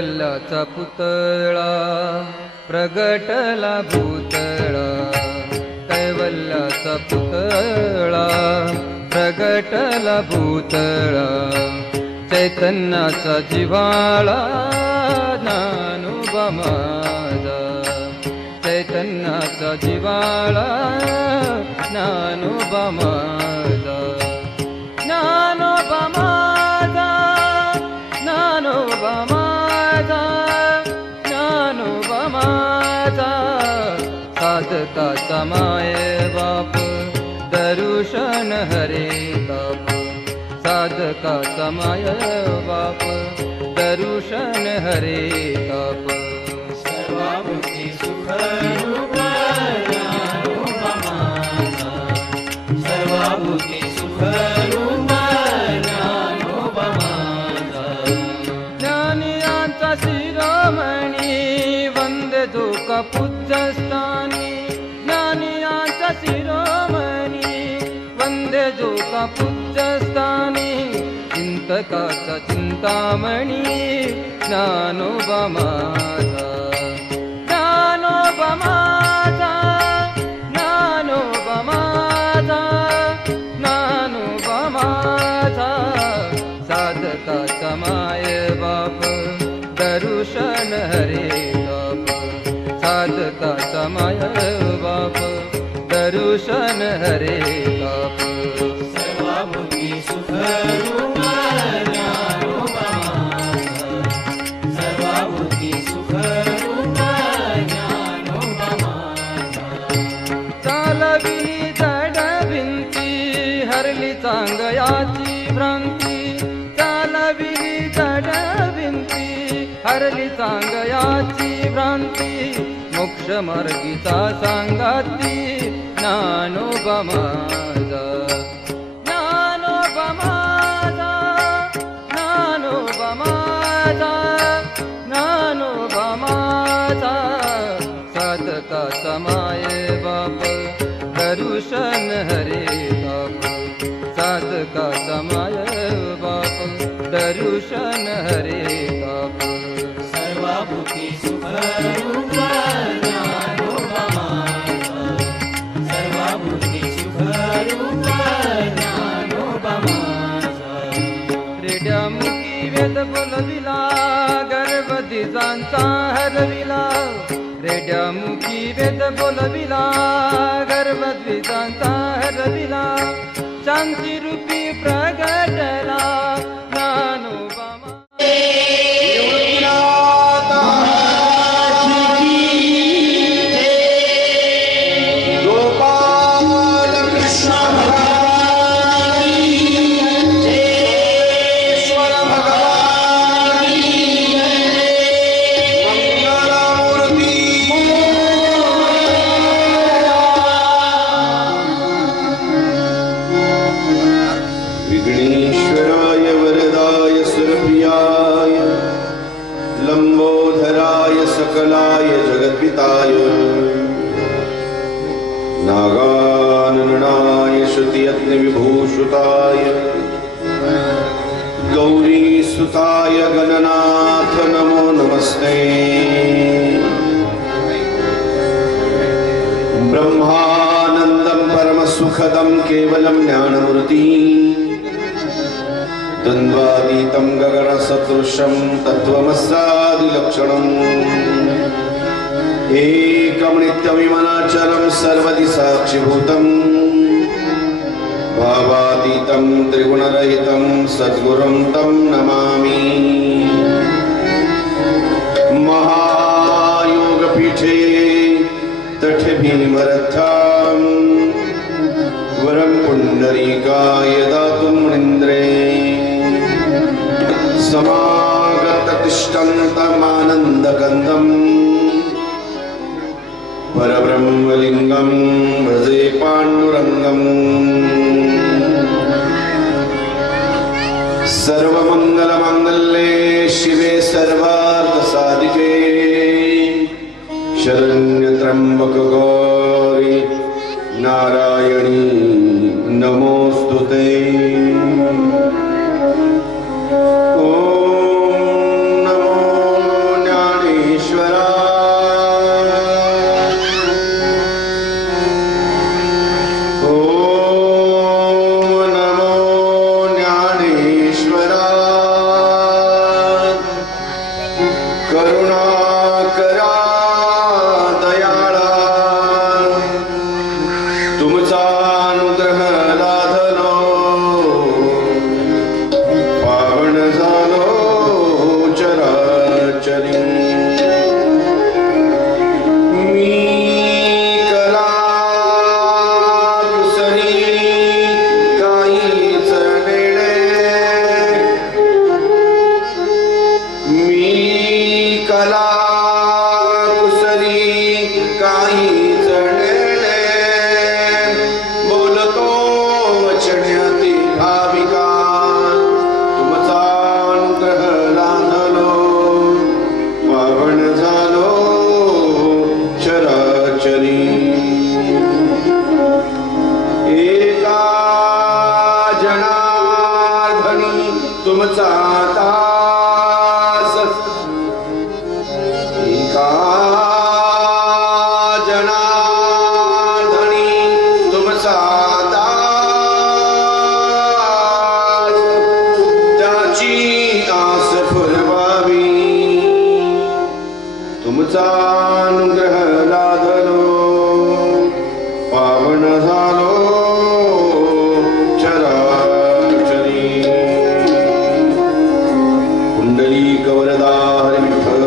कैवल्याचा पुतळा प्रगटला भूतळा, कैवल्याचा पुतळा प्रगटला भूतळा, चैतन्याचा जिव्हाळा ज्ञानोबा माझा, चैतन्याचा जिव्हाळा ज्ञानोबा माझा, ज्ञानोबा माझा, ज्ञानोबा माझा, ज्ञानोबा माझा, साधकाचा माये बाप दर्शन हरे ताप, साधकाचा माये बाप दर्शन हरे ताप, सर्वाभूती सुखरूप ज्ञानोबा माझा, सर्वाभूती सुखरूप ज्ञानोबा माझा, ज्ञानियांचा शिरोमणी वंदे जो का पूज्यस्थानी, ज्ञानियांचा शिरोमणी वंदे जो का पूज्यस्थानी, चिंतकाचा चिंतामणी ज्ञानोबा माझा, ज्ञानोबा माझा, ज्ञानोबा माझा, ज्ञानोबा माझा, साधकाचा माये बाप दर्शन हरे ताप, साधकाचा माये बाप दर्शन हरे ताप, सर्वाभूती सुखरूप ज्ञानोबा माझा, सर्वाभूती सुखरूप ज्ञानोबा माझा, चालविली जड भिंती हरली चांगयाची भ्रांती, चालविली जड भिंती हरली चांगयाची भ्रांती, मोक्ष मार्गीचा सांगाती ज्ञानोबा माझा, ज्ञानोबा माझा, ज्ञानोबा माझा, ज्ञानोबा माझा, साधकाचा माये बाप दर्शन हरे ताप, साधकाचा माये बाप दर्शन हरे ताप, सर्वाभूती सुखरूप ज्ञानोबा माझा, सर्वाभूती सुखरूप ज्ञानोबा माझा, रेड्यामुखी वेद बोलविला गर्भधीजांचा हरविला, रेड्यामुखी वेद बोलविला गर्भद्विजांचा हरविला, शांती रूपी प्रगटला ज्ञानोबा विघ्नेश्वराय वरदाय सुरप्रियाय लंबोधराय सकलाय जगद्पिताय नागाननाय श्रुतियज्ञविभूषिताय गौरीसुताय गणनाथ नमो नमस्ते, ब्रह्मानन्दं परमसुखदं केवलं ज्ञानमूर्ति, द्वन्द्वातीतं गगनसदृशं तत्त्वमस्यादिलक्षणम्, एकं नित्यमिमनाचलं सर्वदि साक्षिभूतं, भावातीतं त्रिगुणरहितं सद्गुरुं तं नमामि, महायोगपीठे तटे भीमरथां वरं पुण्डरीकाय दातुं मुनीन्द्रे, समागततिष्ठन्तमानन्दकन्दम् परब्रह्मलिङ्गं भजे पाण्डुरङ्गम्, सर्वमङ्गलमाङ्गल्ये शिवे सर्वार्थसाधिके शरण्यत्र्यम्बक गौरी नारायणी नमोस्तुते। ओम नमो आधी चढणे बोलतो वचण्याती भाविका तुमचा अनुग्रह लाधलो पावन झालो चराचरी एका जनार्दनी तुमचा दास एका जनार्दनी तुमचा दास त्याची आस फुलवावी तुमचा अनुग्रह लाधलो पावन झालो चराचरी कुंडली कवरदा हरी विठ्ठल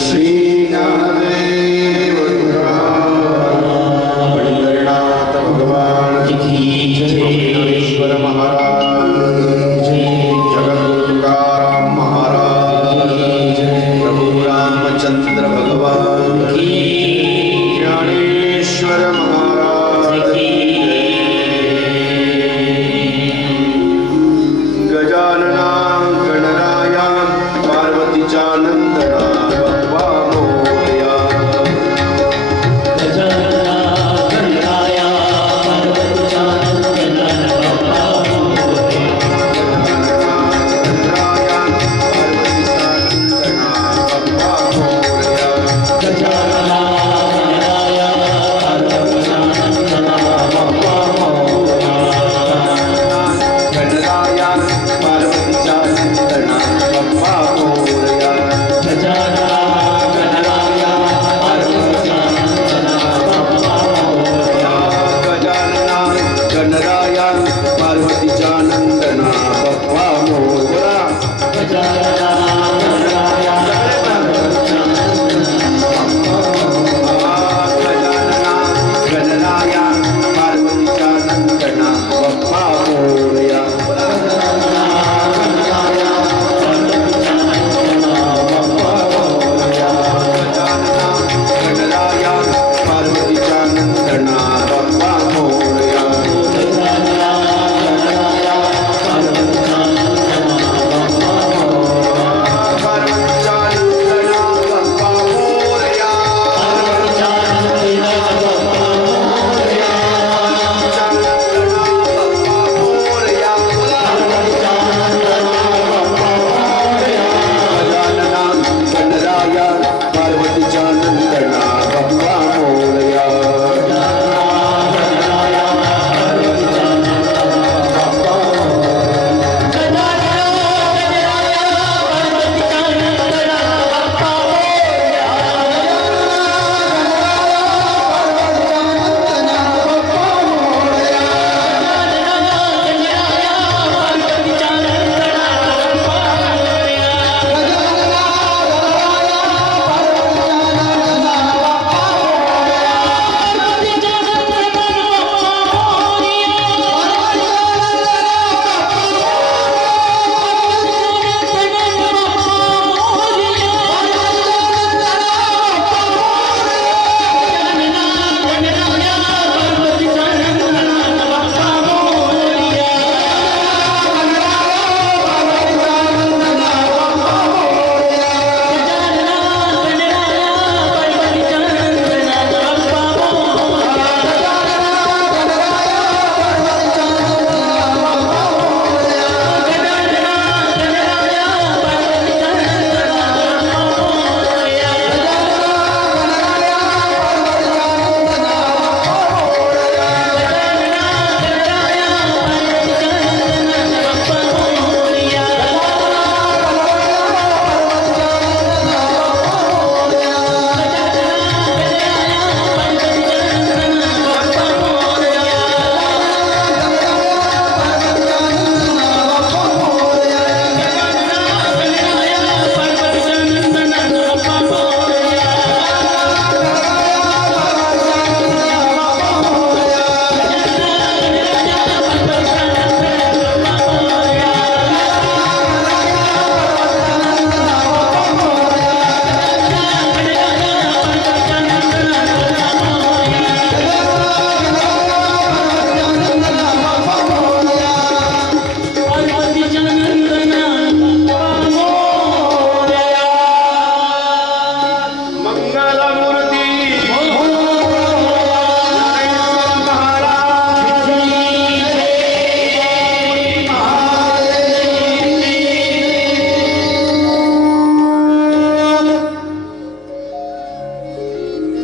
श्री ज्ञानदेव पंढरीनाथ भगवान की ईश्वर महाराज जगद्गुरु तुकाराम महाराज प्रभु रामचंद्र भगवान की ज्ञानेश्वर महाराज गजानना गणराया पार्वतीच्या नंदना बप्पा मोरया गजानना गणराया पार्वतीच्या नंदना बप्पा मोरया गणराया पार्वतीच्या नंदना बप्पा मोरया गजानना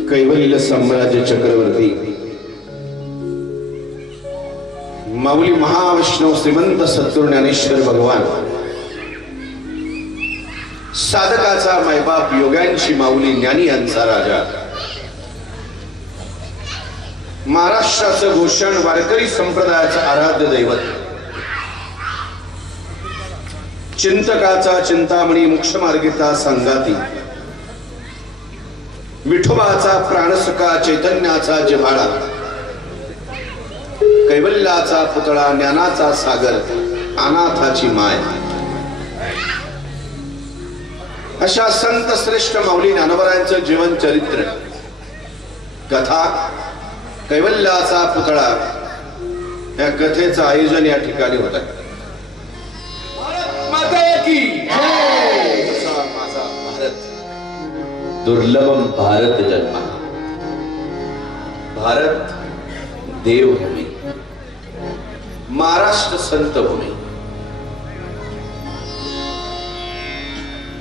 कैवल्य साम्राज्य चक्रवर्ती माऊली महावैष्णव श्रीमंत सद्गुरू ज्ञानेश्वर भगवान साधकाचा मायबाप योग्यांची माऊली ज्ञानी यांचा राजा महाराष्ट्राचं भूषण वारकरी संप्रदायाचं आराध्य दैवत चिंतकाचा चिंतामणी मोक्षमार्गिता संगाती विठोबाचा प्राणसखा चैतन्याचा जिव्हाळा कैवल्याचा पुतळा ज्ञानाचा सागर अनाथाची माय अशा संत श्रेष्ठ माऊली ज्ञानोबरायांचं जीवन चरित्र कथा कैवल्याचा पुतळा या कथेचं आयोजन या ठिकाणी होत आहे. माझा भारत दुर्लभम भारत जन्मा भारत देवभूमी महाराष्ट्र संतभूमी.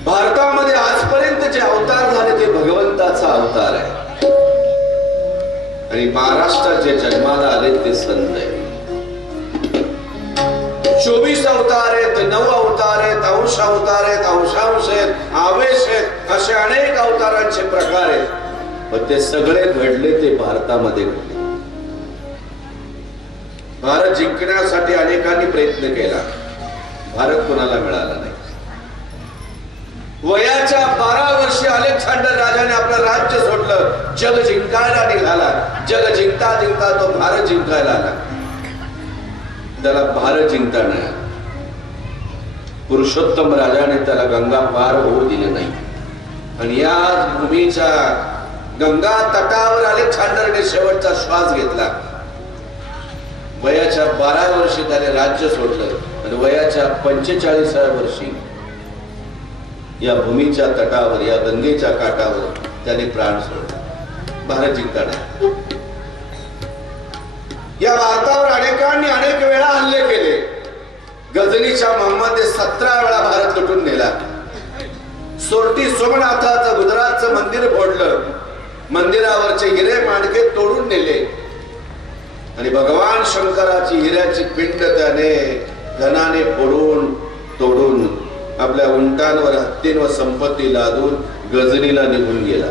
भारतामध्ये आजपर्यंत जे अवतार झाले ते भगवंताचा अवतार आहे आणि महाराष्ट्रात जे जन्माला आले ते संत आहे. 24 अवतार आहेत, 9 अवतार आहेत, अंश अवतार आहेत, अंशांश आहेत, आवेश आहेत, असे अनेक अवतारांचे प्रकार आहेत. पण ते सगळे घडले ते भारतामध्ये घडले. भारत जिंकण्यासाठी अनेकांनी प्रयत्न केला, भारत कोणाला मिळाला नाही. वयाच्या 12 वर्षी अलेक्झांडर राजाने आपलं राज्य सोडलं, जग जिंकायला निघाला. जग जिंकता जिंकता तो भारत जिंकायला आला. त्याला भारत जिंकता नाही आला. पुरुषोत्तम राजाने त्याला गंगा पार होऊ दिले नाही आणि या भूमीच्या गंगा तटावर अलेक्झांडरने शेवटचा श्वास घेतला. वयाच्या 12 वर्षी त्याने राज्य सोडलं आणि वयाच्या 45व्या वर्षी या भूमीच्या तटावर या गंगेच्या काठावर त्याने प्राण सोडले. भारत जिंकता नाही. या भारतावर अनेकांनी अनेक वेळा हल्ले केले. गजनीच्या मोहम्मदने 17 वेळा भारत लुटून नेला. सोरटी सोमनाथाचं गुजरातचं मंदिर फोडलं, मंदिरावरचे हिरे माणके तोडून नेले आणि भगवान शंकराची हिऱ्याची पिंड त्याने धनाने फोडून तोडून आपल्या उंटांवर हत्तींवर संपत्ती लादून गजनीला निघून गेला.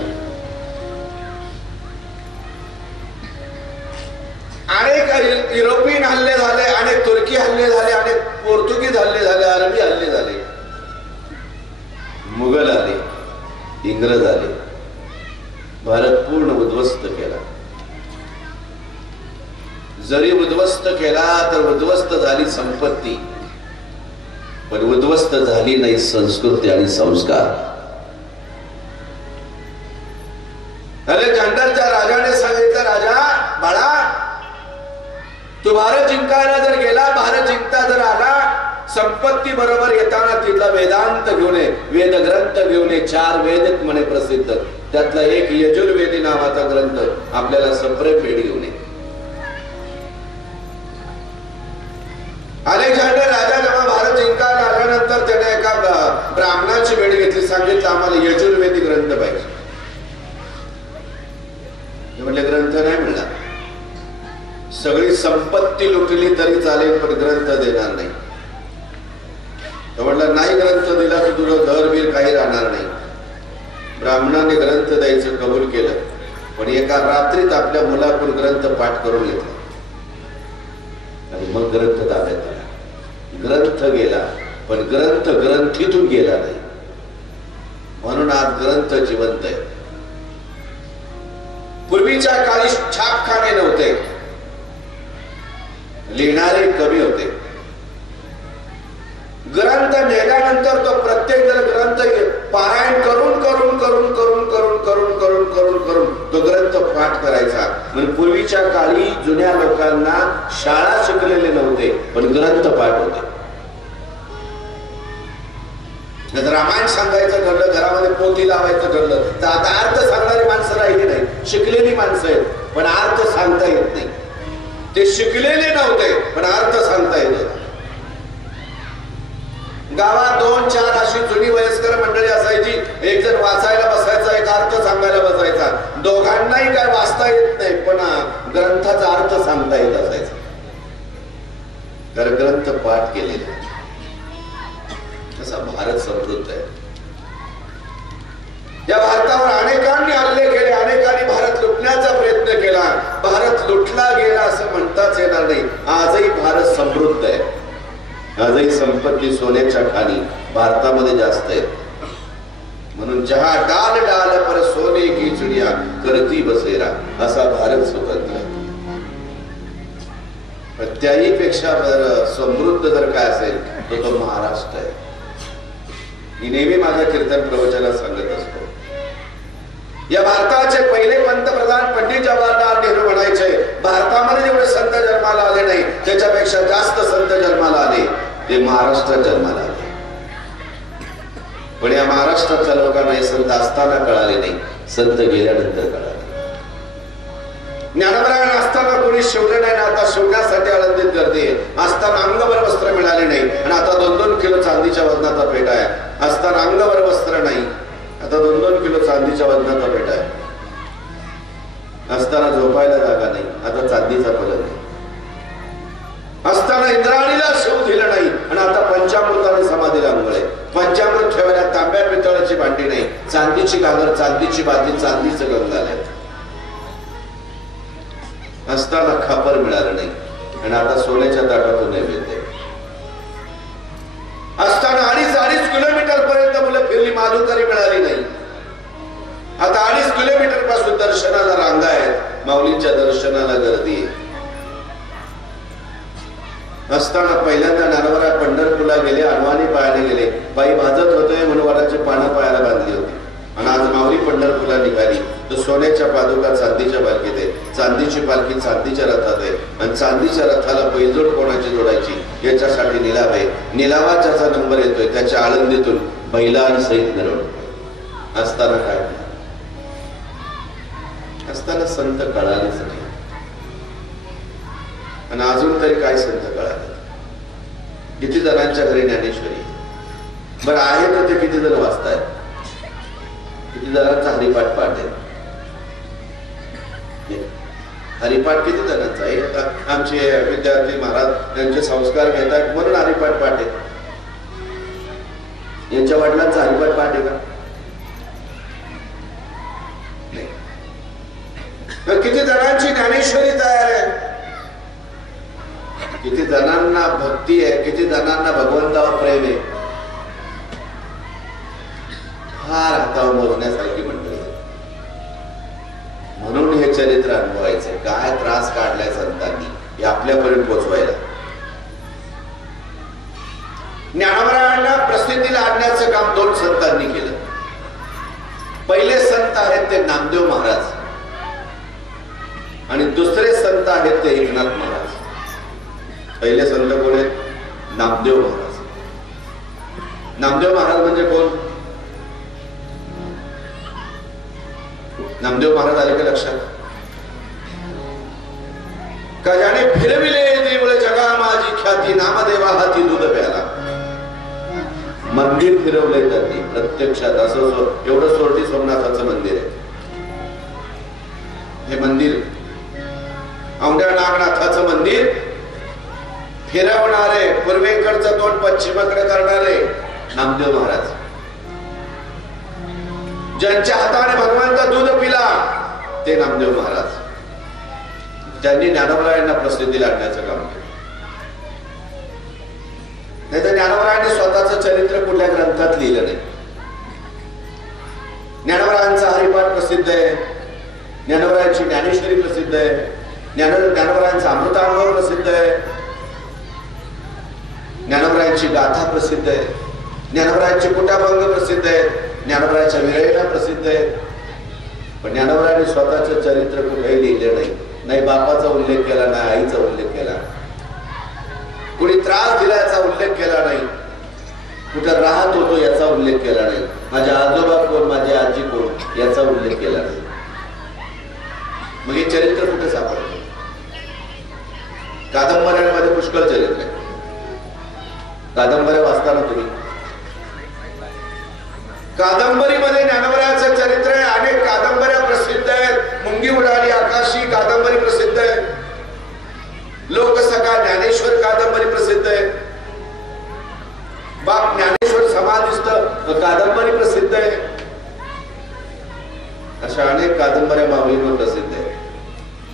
अनेक युरोपियन हल्ले झाले, अनेक तुर्की हल्ले झाले, अनेक पोर्तुगीज हल्ले झाले, अरबी हल्ले झाले, मुघल आले, इंग्रज आले. भारत पूर्ण उद्ध्वस्त केला. जरी उद्ध्वस्त केला तर उद्ध्वस्त झाली संपत्ती, पण उद्ध्वस्त झाली नाही संस्कृती आणि संस्कार. अलेक्झांडरच्या राजाने सांगितलं, राजा बाळा, तू भारत जिंकायला जर गेला, भारत जिंकता जर आला, संपत्ती बरोबर येताना तिथला वेदांत घेऊन ये, वेद ग्रंथ घेऊन ये. 4 वेद म्हणे प्रसिद्ध, त्यातला एक यजुर्वेदी नावाचा ग्रंथ आपल्याला सप्रेम भेट घेऊन ये. अलेक्झांडर राजा जेव्हा भारत जिंकायला आल्यानंतर त्याने एका ब्राह्मणाची भेट घेतली. सांगितलं, आम्हाला यजुर्वेदी ग्रंथ पाहिजे. म्हटले ग्रंथ नाही मिळणार, सगळी संपत्ती लुटली तरी चालेल पण ग्रंथ देणार नाही. म्हटलं नाही ग्रंथ दिला तर तुझं दरबीर काही राहणार नाही. ब्राह्मणाने ग्रंथ द्यायचं कबूल केलं, पण एका रात्रीत आपल्या मुलाकडून ग्रंथ पाठ करून घेतला आणि मग ग्रंथ ताब्यात आला. ग्रंथ गेला पण ग्रंथ ग्रंथीतून गेला नाही, म्हणून आज ग्रंथ जिवंत आहे. पूर्वीच्या काळी छापखाने नव्हते, लिहिणारे कमी होते. ग्रंथ नेल्यानंतर तो प्रत्येक जण ग्रंथ पारायण करून करून करून करून करून करून करून करून करून तो ग्रंथ पाठ करायचा. म्हणजे पूर्वीच्या काळी जुन्या लोकांना शाळा शिकलेले नव्हते पण ग्रंथ पाठ होते. रामायण सांगायचं ठरलं, घरामध्ये पोथी लावायचं ठरलं, तर आता अर्थ सांगणारी माणसं राहिली नाही. शिकलेली माणसं आहेत पण अर्थ सांगता येत नाही. ते शिकलेले नव्हते पण अर्थ सांगता येत होता. गावात 2-4 अशी जुनी वयस्कर मंडळी असायची. एक जण वाचायला बसायचा, एक अर्थ सांगायला बसायचा. दोघांनाही काय वाचता येत नाही पण ग्रंथाचा अर्थ सांगता येत असायचा. तर ग्रंथ पाठ केलेला. असा भारत समृद्ध आहे. या भारतावर अनेकांनी हल्ले केले, अनेकांनी भारत लुटण्याचा प्रयत्न केला. भारत लुटला गेला असं म्हणताच येणार नाही. आजही भारत समृद्ध आहे. आजही संपत्ती सोन्याच्या खाली भारतामध्ये जास्त आहे. म्हणून जहा डाल डाल पर सोने की चिडिया करती बसेरा, असा भारत स्वतंत्र आहे. त्याही पेक्षा समृद्ध जर काय असेल तर तो महाराष्ट्र आहे. मी नेहमी माझ्या कीर्तन प्रवचनात सांगत असतो, या भारताचे पहिले पंतप्रधान पंडित जवाहरलाल नेहरू म्हणायचे, भारतामध्ये जेवढे संत जन्माला आले नाही त्याच्यापेक्षा जास्त संत जन्माला आले ते महाराष्ट्रात जन्माला आले. पण या महाराष्ट्रातल्या लोकांना हे संत असताना कळाले नाही, संत गेल्यानंतर कळाले. ज्ञानोबरायांना असताना कोणी शिवलं नाही ना, आता शिवण्यासाठी आळंदीत गर्दी आहे. असताना अंगभर वस्त्र मिळाले नाही आणि आता 2-2 किलो चांदीच्या वजनाचा पेटा आहे. असताना अंगभर वस्त्र नाही, आता 2-2 किलो चांदीच्या वजनाचा पेटा आहे. असताना झोपायला जागा नाही, आता चांदीचा पलंग आहे. असताना इंद्राणीला शिव दिलं नाही आणि आता पंचामृताने समाधीला अंघोळ आहे. पंचामृत ठेवायला तांब्या पितळाची भांडी नाही, चांदीची घागर, चांदीची बाजी, चांदीचं गंगालय. असताना खापर मिळालं नाही आणि आता सोन्याच्या ताटातून नैवेद्य. असताना 2.5 किलोमीटर पर्यंत मुलं फिरली, मालू तरी मिळाली नाही. आता 2.5 किलोमीटर पासून दर्शनाला रांगा आहेत, माऊलींच्या दर्शनाला गर्दी आहे. असताना पहिल्यांदा ज्ञानोबराय पंढरपूरला गेले, अनवाणी पायाने गेले. पायी भाजत होते म्हणून वडाची पानं पायाला बांधली होती. आणि आज माऊली पंढरपूरला निघाली तर सोन्याच्या पादुका चांदीच्या पालखीत आहे, चांदीची पालखी चांदीच्या रथात आहे आणि चांदीच्या रथाला बैलजोड कोणाची जोडायची याच्यासाठी निलाव आहे. निलावात ज्याचा नंबर येतोय त्याच्या आळंदीतून बैलांसहित मिरवणूक. असताना काय, असताना संत कळालेच नाही. आणि अजून तरी काय संत कळाले? किती जणांच्या घरी ज्ञानेश्वरी बरं आहे तर ते किती जण वाचतायत? किती जणांचा हरिपाठ पाठ आहे? हरिपाठ किती जणांचा आहे? आमचे विद्यार्थी महाराज यांचे संस्कार घेतात म्हणून हरिपाठ पाठ आहे. यांच्या वडिलांचा हरिपाठ पाठ आहे का? नाही. किती जणांची ज्ञानेश्वरी तयार आहे? किती जणांना भक्ती आहे? किती जणांना भगवंतावर प्रेम आहे? फार हातावर मोजण्यासारखी मंडळी आहे. म्हणून हे चरित्र अनुभवायचे. काय त्रास काढलाय संतांनी हे आपल्यापर्यंत पोहोचवायला. ज्ञानोबरायांना प्रसिद्धीला आणण्याचं काम 2 संतांनी केलं. पहिले संत आहेत ते नामदेव महाराज आणि दुसरे संत आहेत ते एकनाथ महाराज. पहिले संत कोण आहेत? नामदेव महाराज. नामदेव महाराज म्हणजे कोण? नामदेव महाराज आले का लक्षात? का ज्याने फिरविले देवळ जगा माझी ख्याती, नामदेवा हाती दूध प्याला. मंदिर फिरवले त्यांनी प्रत्यक्षात. असं एवढं सोरटी सोमनाथाचं मंदिर आहे. हे मंदिर औंढ्या नागनाथाचं मंदिर फिरवणारे, पूर्वेकडचं तोंड पश्चिमेकडे करणारे नामदेव महाराज. ज्यांच्या हाताने भगवंत दूध पिला ते नामदेव महाराज. त्यांनी ज्ञानोबरायांना प्रसिद्धीला आणण्याचं काम केलं. नाही तर ज्ञानोबरायांनी स्वतःचं चरित्र कुठल्या ग्रंथात लिहिलं नाही. ज्ञानोबरायांचा हरिपाठ प्रसिद्ध आहे, ज्ञानोबरायांची ज्ञानेश्वरी प्रसिद्ध आहे, ज्ञानोबरायांचा अमृतानुभव प्रसिद्ध आहे, ज्ञानोबरायांची गाथा प्रसिद्ध आहे, ज्ञानोबरायांची कुटाभंग प्रसिद्ध आहे, ज्ञानोबरायांच्या विरहिणा प्रसिद्ध आहे. पण ज्ञानोबरायांनी स्वतःचं चरित्र कुठेही लिहिले नाही. नाही बापाचा उल्लेख केला, नाही आईचा उल्लेख केला, कुणी त्रास दिल्याचा उल्लेख केला नाही. कुठं राहत होतो याचा उल्लेख केला नाही, माझ्या आजोबा कोण, माझी आजी कोण याचा उल्लेख केला नाही. मग हे चरित्र कुठे सापडतं? कादंबऱ्यांमध्ये पुष्कळ चरित्र आहे. कादंबऱ्या वाचताना तुम्ही कादंबरीमध्ये ज्ञानवराचं चरित्र आहे. अनेक कादंबऱ्या प्रसिद्ध आहेत. मुंगी उडाली आकाशी कादंबरी प्रसिद्ध आहे. लोकसखा ज्ञानेश्वर कादंबरी प्रसिद्ध आहे. बाप ज्ञानेश्वर समाधिस्थ कादंबरी प्रसिद्ध आहे. अशा अनेक कादंबऱ्या माऊलींवर प्रसिद्ध आहे.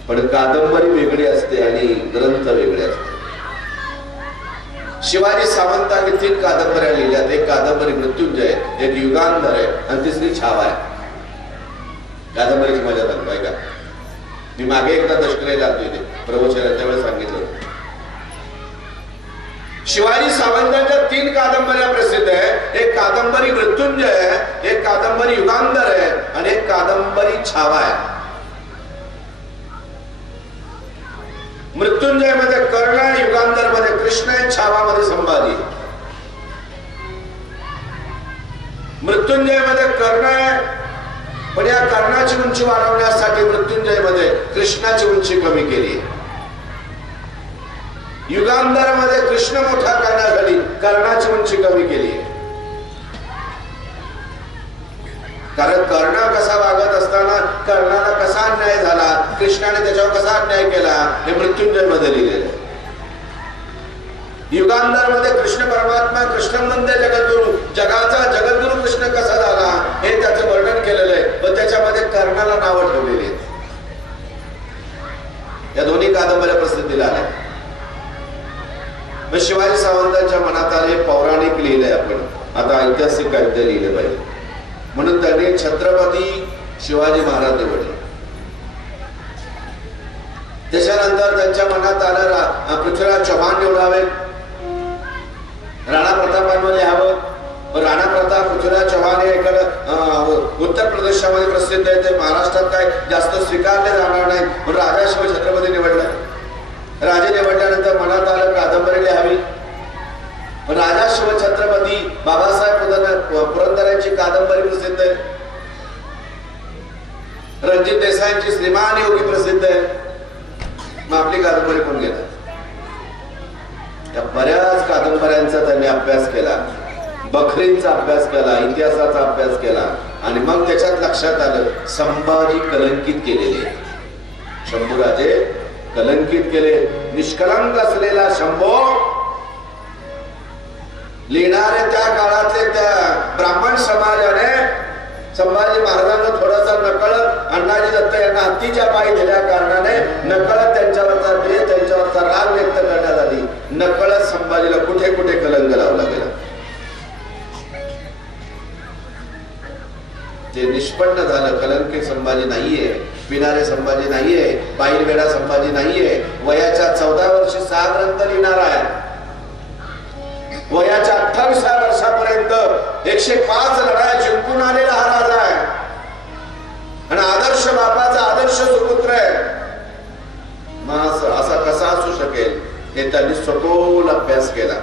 पण कादंबरी वेगळी असते आणि ग्रंथ वेगळे असते. शिवाजी सावंतांनी 3 कादंबऱ्या लिहिल्यात. एक कादंबरी मृत्युंजय, एक युगांधर आहे आणि तिसरी छावा आहे. कादंबरीची मजा दाखवाय का? मी मागे एकदा दशकरेला इथे प्रवचनाच्या वेळेस सांगितलं. शिवाजी सावंतांच्या 3 कादंबऱ्या प्रसिद्ध आहे. एक कादंबरी मृत्युंजय आहे, एक कादंबरी युगांधर आहे आणि एक कादंबरी छावा आहे. मृत्युंजय मध्ये कर्ण, युगांधर मध्ये कृष्ण, छावा मध्ये संभाजी. मृत्युंजय मध्ये कर्ण आहे, पण या कर्णाची उंची वाढवण्यासाठी मृत्युंजय मध्ये कृष्णाची उंची कमी केली. युगांधर मध्ये कृष्ण मोठा करण्यासाठी कर्णाची उंची कमी केली. कारण कर्ण कसा वागत असताना कर्णाला कसा अन्याय झाला, कृष्णाने त्याच्यावर कसा अन्याय केला हे मृत्युंजय मध्ये लिहिलेलं आहे. युगांधर मध्ये कृष्ण परमात्मा कृष्णनंद जगद्गुरु, जगाचा जगद्गुरु कृष्ण कसा झाला हे त्याचं वर्णन केलेलं आहे व त्याच्यामध्ये कर्णाला नावं ठेवलेली आहेत. या दोन्ही कादंबऱ्या प्रसिद्धीला आल्या. मग शिवाजी सावंतांच्या मनात आले पौराणिक लिहिलंय, आपण आता ऐतिहासिक काहीतरी लिहिलं पाहिजे म्हणून त्यांनी छत्रपती शिवाजी महाराज निवडले. त्याच्यानंतर त्यांच्या मनात आलं पृथ्वीराज चव्हाण निवडावे, राणा प्रतापांमध्ये यावं. राणा प्रताप पृथ्वीराज चव्हाण हे इकडं उत्तर प्रदेशामध्ये प्रसिद्ध आहे, ते महाराष्ट्रात काय जास्त स्वीकारले जाणार नाही म्हणून राजा शिव छत्रपती निवडला. राजे निवडल्यानंतर मनात आलं कादंबरी लिहावी. राजा शिव छत्रपती बाबासाहेब पुरंदरेंची कादंबरी प्रसिद्ध आहे. रणजित देसाईंची श्रीमान योगी प्रसिद्ध आहे. मग आपली कादंबरी कोण घेणार? त्या बऱ्याच कादंबऱ्यांचा त्यांनी अभ्यास केला, बखरींचा अभ्यास केला, इतिहासाचा अभ्यास केला आणि मग त्याच्यात लक्षात आलं संभाजी कलंकित केलेले. शंभूराजे कलंकित केले. निष्कलंक असलेला शंभू लिहिणारे त्या काळातले त्या ब्राह्मण समाजाने संभाजी महाराजांना थोडासा नकळत अण्णाजी दत्त यांना हत्तीच्या पायी दिल्या कारणाने नकळत त्यांच्यावरचा द्वेष, त्यांच्यावरचा राग व्यक्त करण्यात आली. नकळत संभाजीला कुठे कुठे कलंक लावला गेला. ते निष्पन्न झालं. कलंकित संभाजी नाहीये, पिणारे संभाजी नाहीये, बाईरवेडा संभाजी नाहीये. वयाच्या 14 वर्षी 6 ग्रंथ लिहिणार आहे. वयाच्या 28व्या वर्षापर्यंत 105 लढाया जिंकून आलेला हा राजा आहे आणि आदर्श बापाचा आदर्श सुपुत्र आहे. मग असा कसा असू शकेल हे त्यांनी सखोल अभ्यास केला.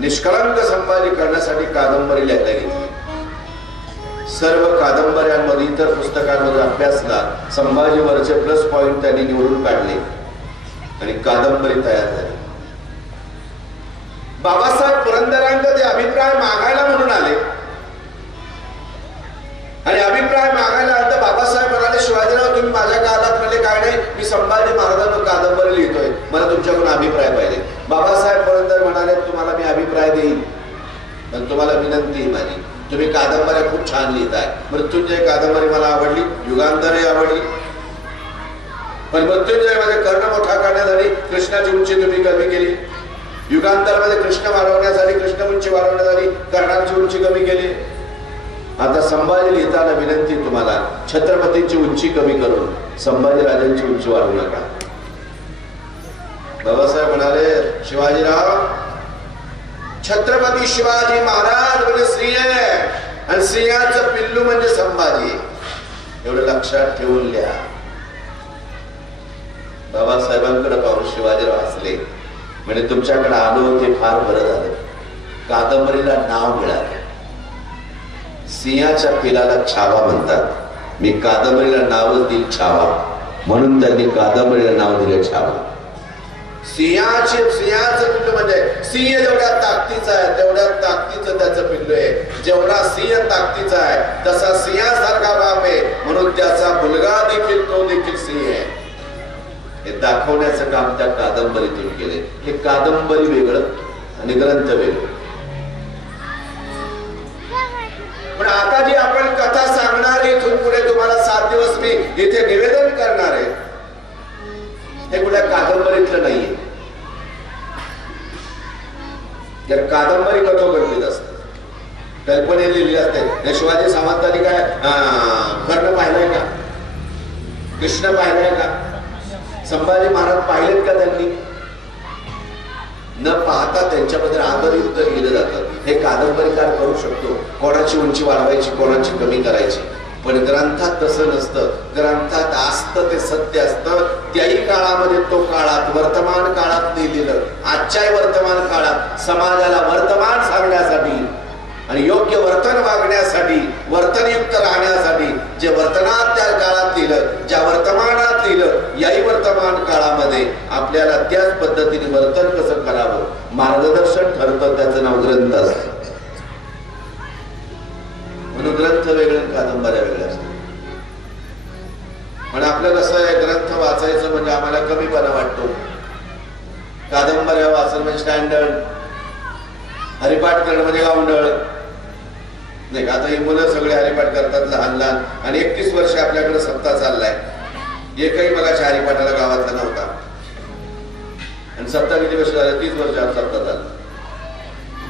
निष्कलंक संभाजी करण्यासाठी कादंबरी लिहायला घेतली. सर्व कादंबऱ्यांमध्ये इतर पुस्तकांमध्ये अभ्यासला. संभाजीवरचे प्लस पॉइंट त्यांनी निवडून काढले आणि कादंबरी तयार झाली. बाबासाहेब पुरंदरांकडे ते अभिप्राय मागायला म्हणून आले आणि अभिप्राय मागायला आले तर बाबासाहेब म्हणाले शिवाजीराव तुम्ही माझ्या काळात म्हणजे काय नाही, मी संभाजी महाराजांना कादंबरी लिहितोय, मला तुमच्याकडून अभिप्राय पाहिजे. बाबासाहेब पुरंदर म्हणाले तुम्हाला मी अभिप्राय देईन पण तुम्हाला विनंती माझी तुम्ही कादंबऱ्या खूप छान लिहिताय. मृत्युंजय कादंबरी मला आवडली, युगांधरही आवडली, पण मृत्युंजय मध्ये कर्ण मोठा करण्यासाठी कृष्णाची उंची तुम्ही कमी केली. युगांतर मध्ये कृष्ण वाढवण्यासाठी कृष्ण उंची वाढवण्यासाठी कर्णाची उंची कमी केली. आता संभाजी लिहिताना विनंती तुम्हाला छत्रपतींची उंची कमी करून संभाजी राजांची उंची वाढवू नका. बाबासाहेब म्हणाले शिवाजीराव छत्रपती शिवाजी महाराज म्हणजे सिंह आहे आणि सिंहाचं पिल्लू म्हणजे संभाजी, एवढं लक्षात ठेवून लिहा. बाबासाहेबांकडे पाहून शिवाजीराव हसले म्हणजे तुमच्याकडे आलो ते फार बरं झालं. कादंबरीला नाव मिळाले. सिंहाच्या पिलाला छावा म्हणतात. मी कादंबरीला नावच दिल छावा, म्हणून त्यांनी कादंबरीला नाव दिले छावा. सिंहाचं पिल्लू म्हणजे सिंह जेवढ्या ताकदीचा आहे तेवढ्या ताकदीचं त्याचं पिल्लू आहे. जेवढा सिंह ताकदीचा आहे तसा सिंहासारखा बाप आहे, म्हणून त्याचा मुलगा देखील तो देखील सिंह आहे. हे दाखवण्याचं काम त्या कादंबरीतून केले. हे कादंबरी वेगळं आणि ग्रंथ वेगळं. पण आता जी आपण कथा सांगणार आहे, इथून पुढे तुम्हाला 7 दिवस मी इथे निवेदन करणार आहे, हे कुठल्या कादंबरीतलं नाहीये. जर कादंबरी कथोकल्पित असते, कल्पने लिहिली असते. शिवाजी सावंतांनी काय कर्ण पाहिलंय का? कृष्ण पाहिलंय का? संभाजी महाराज पाहिलेत का? त्यांनी न पाहता त्यांच्याबद्दल आदरयुक्त लिहिलं जातं. हे कादंबरीकार करू शकतो, कोणाची उंची वाढवायची, कोणाची कमी करायची. पण ग्रंथात तसं नसतं. ग्रंथात असतं ते सत्य असतं. त्याही काळामध्ये तो काळात वर्तमान काळात लिहिलेलं, आजच्या वर्तमान काळात समाजाला वर्तमान सांगण्यासाठी आणि योग्य वर्तन वागण्यासाठी, वर्तनयुक्त राहण्यासाठी जे वर्तनात त्या काळात लिहिलं, ज्या वर्तमानात लिहिलं, याही वर्तमान काळामध्ये आपल्याला त्याच पद्धतीने वर्तन कसं करावं मार्गदर्शन ठरतं. त्याचं नाव ग्रंथ असतं. म्हणून ग्रंथ वेगळे, कादंबऱ्या वेगळ्या असतात. पण आपलं कसं आहे, ग्रंथ वाचायचं म्हणजे आम्हाला कमीपणा वाटतो. कादंबऱ्या वाचन म्हणजे स्टँडर्ड, हरिपाठ करणं म्हणजे गावंढळ नाही का? आता ही मुलं सगळे हरिपाठ करतात लहान लहान, आणि 31 वर्ष आपल्याकडे सप्ताह चाललाय. एकही मगाशी हरिपाठाला गावातला नव्हता. आणि सप्ताह किती वर्ष झाले? 30 वर्षात सप्ताह चालला.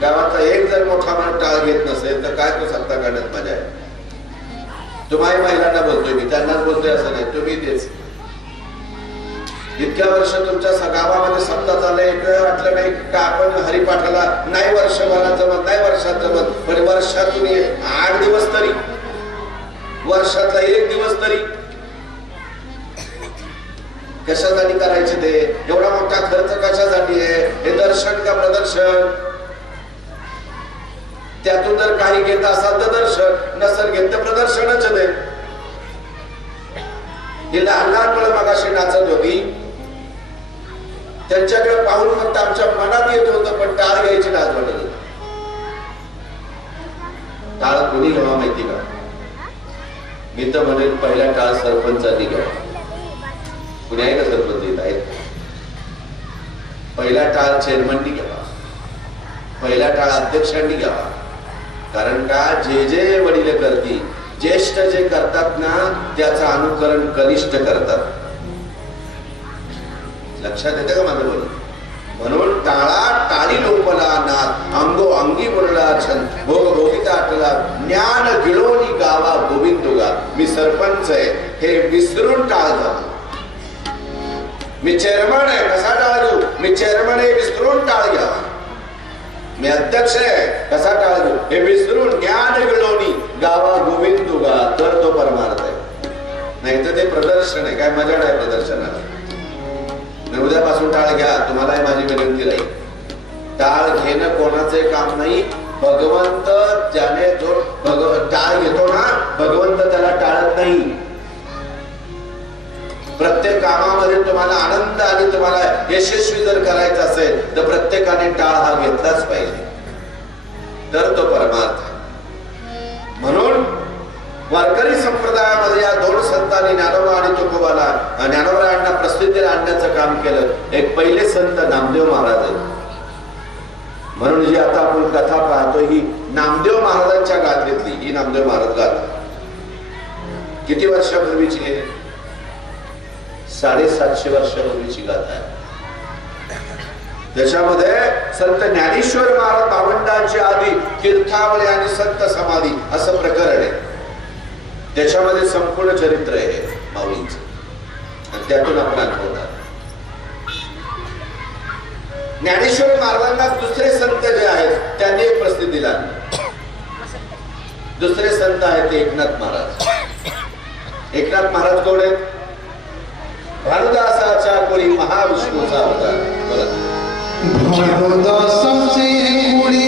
गावातला एक जर मोठा माणूस टाळ घेत नसेल तर काय तो सप्ताह काढण्यात मजा आहे? तुम्हाला महिलांना बोलतोय मी, त्यांनाच बोलतोय असं नाही, तुम्ही तेच. इतक्या वर्ष तुमच्या गावामध्ये सप्ताह चाललंय, एक वेळ वाटलं नाही का आपण हरिपाठाला नाही वर्षभरात जमत, नाही वर्षात जमत, पण वर्षातून 8 दिवस तरी, वर्षातला 1 दिवस तरी कशासाठी करायचे? ते एवढा मोठा खर्च कशासाठी आहे? हे दर्शन का प्रदर्शन? त्यातून जर काही घेत असाल तर दर्शन, नसेल घेत तर प्रदर्शनच आहे. ही लहान लहान मुलं मगाशी नाचत होती, त्यांच्याकडे पाहून फक्त आमच्या मनात येत होतं, पण टाळ घ्यायची लाज वाटत होती. टाळ कोणी घ्यावा माहिती का? मी तर म्हणेन पहिला टाळ सरपंचांनी घ्यावा. कुणी आहे का सरपंच? येत आहेत. पहिला टाळ चेअरमननी घ्यावा, पहिला टाळ अध्यक्षांनी घ्यावा. कारण का, जे जे वडील करतील, ज्येष्ठ जे करतात ना त्याचं अनुकरण कनिष्ठ करतात. लक्षात येते का माझं बोल? म्हणून टाळा टाळी लोपला नाथ, अंगो अंगी मुरला छंद, भोग भोगिता आटला, ज्ञान गिळोनी गावा गोविंदुगा. मी सरपंच आहे हे विसरून टाळ घालू. मी चेअरमन आहे, कसा टाळ घेऊ? मी चेअरमन आहे विसरून टाळ घ्यावा. मी अध्यक्ष आहे, कसा टाळ घेऊ? हे विसरून ज्ञान गिळोनी गावा गोविंदुगा. तर तो परमार्थ आहे. नाही तर ते प्रदर्शन आहे. काय मजा नाही प्रदर्शनाला. उद्यापासून टाळ घ्या, तुम्हाला माझी विनंती राहील. टाळ घेणं कोणाचे काम नाही. भगवंत ज्याने जो टाळ घेतो ना, भगवंत त्याला टाळत नाही. प्रत्येक कामामध्ये तुम्हाला आनंद आणि तुम्हाला यशस्वी जर करायचं असेल तर प्रत्येकाने टाळ हा घेतलाच पाहिजे, तर तो परमार्थ आहे. म्हणून वारकरी संप्रदायामध्ये या 2 संतांनी ज्ञानोबा आणि तुकोबाला ज्ञानोबरायांना प्रसिद्धीला आणण्याचं काम केलं. एक पहिले संत नामदेव महाराज आहेत. म्हणून जी आता आपण कथा पाहतो ही नामदेव महाराजांच्या गाथेतली, ही नामदेव महाराज गाथा किती वर्षापूर्वीची आहे? 750 वर्षापूर्वीची गाथा आहे. त्याच्यामध्ये संत ज्ञानेश्वर महाराज भावंडांच्या आधी तीर्थावळी आणि संत समाधी असं प्रकरण आहे. त्याच्यामध्ये संपूर्ण चरित्र आहे माऊलींचं, आणि त्यातून आपण आठवणार. ज्ञानेश्वर महाराजांना दुसरे संत जे आहेत त्यांनी एक प्रसिद्धी लागली. दुसरे संत आहेत ते एकनाथ महाराज. एकनाथ महाराज कोण आहेत? भानुदासाच्या कोणी महाविष्णूचा अवतार. बोला. भानुदासाचे कोणी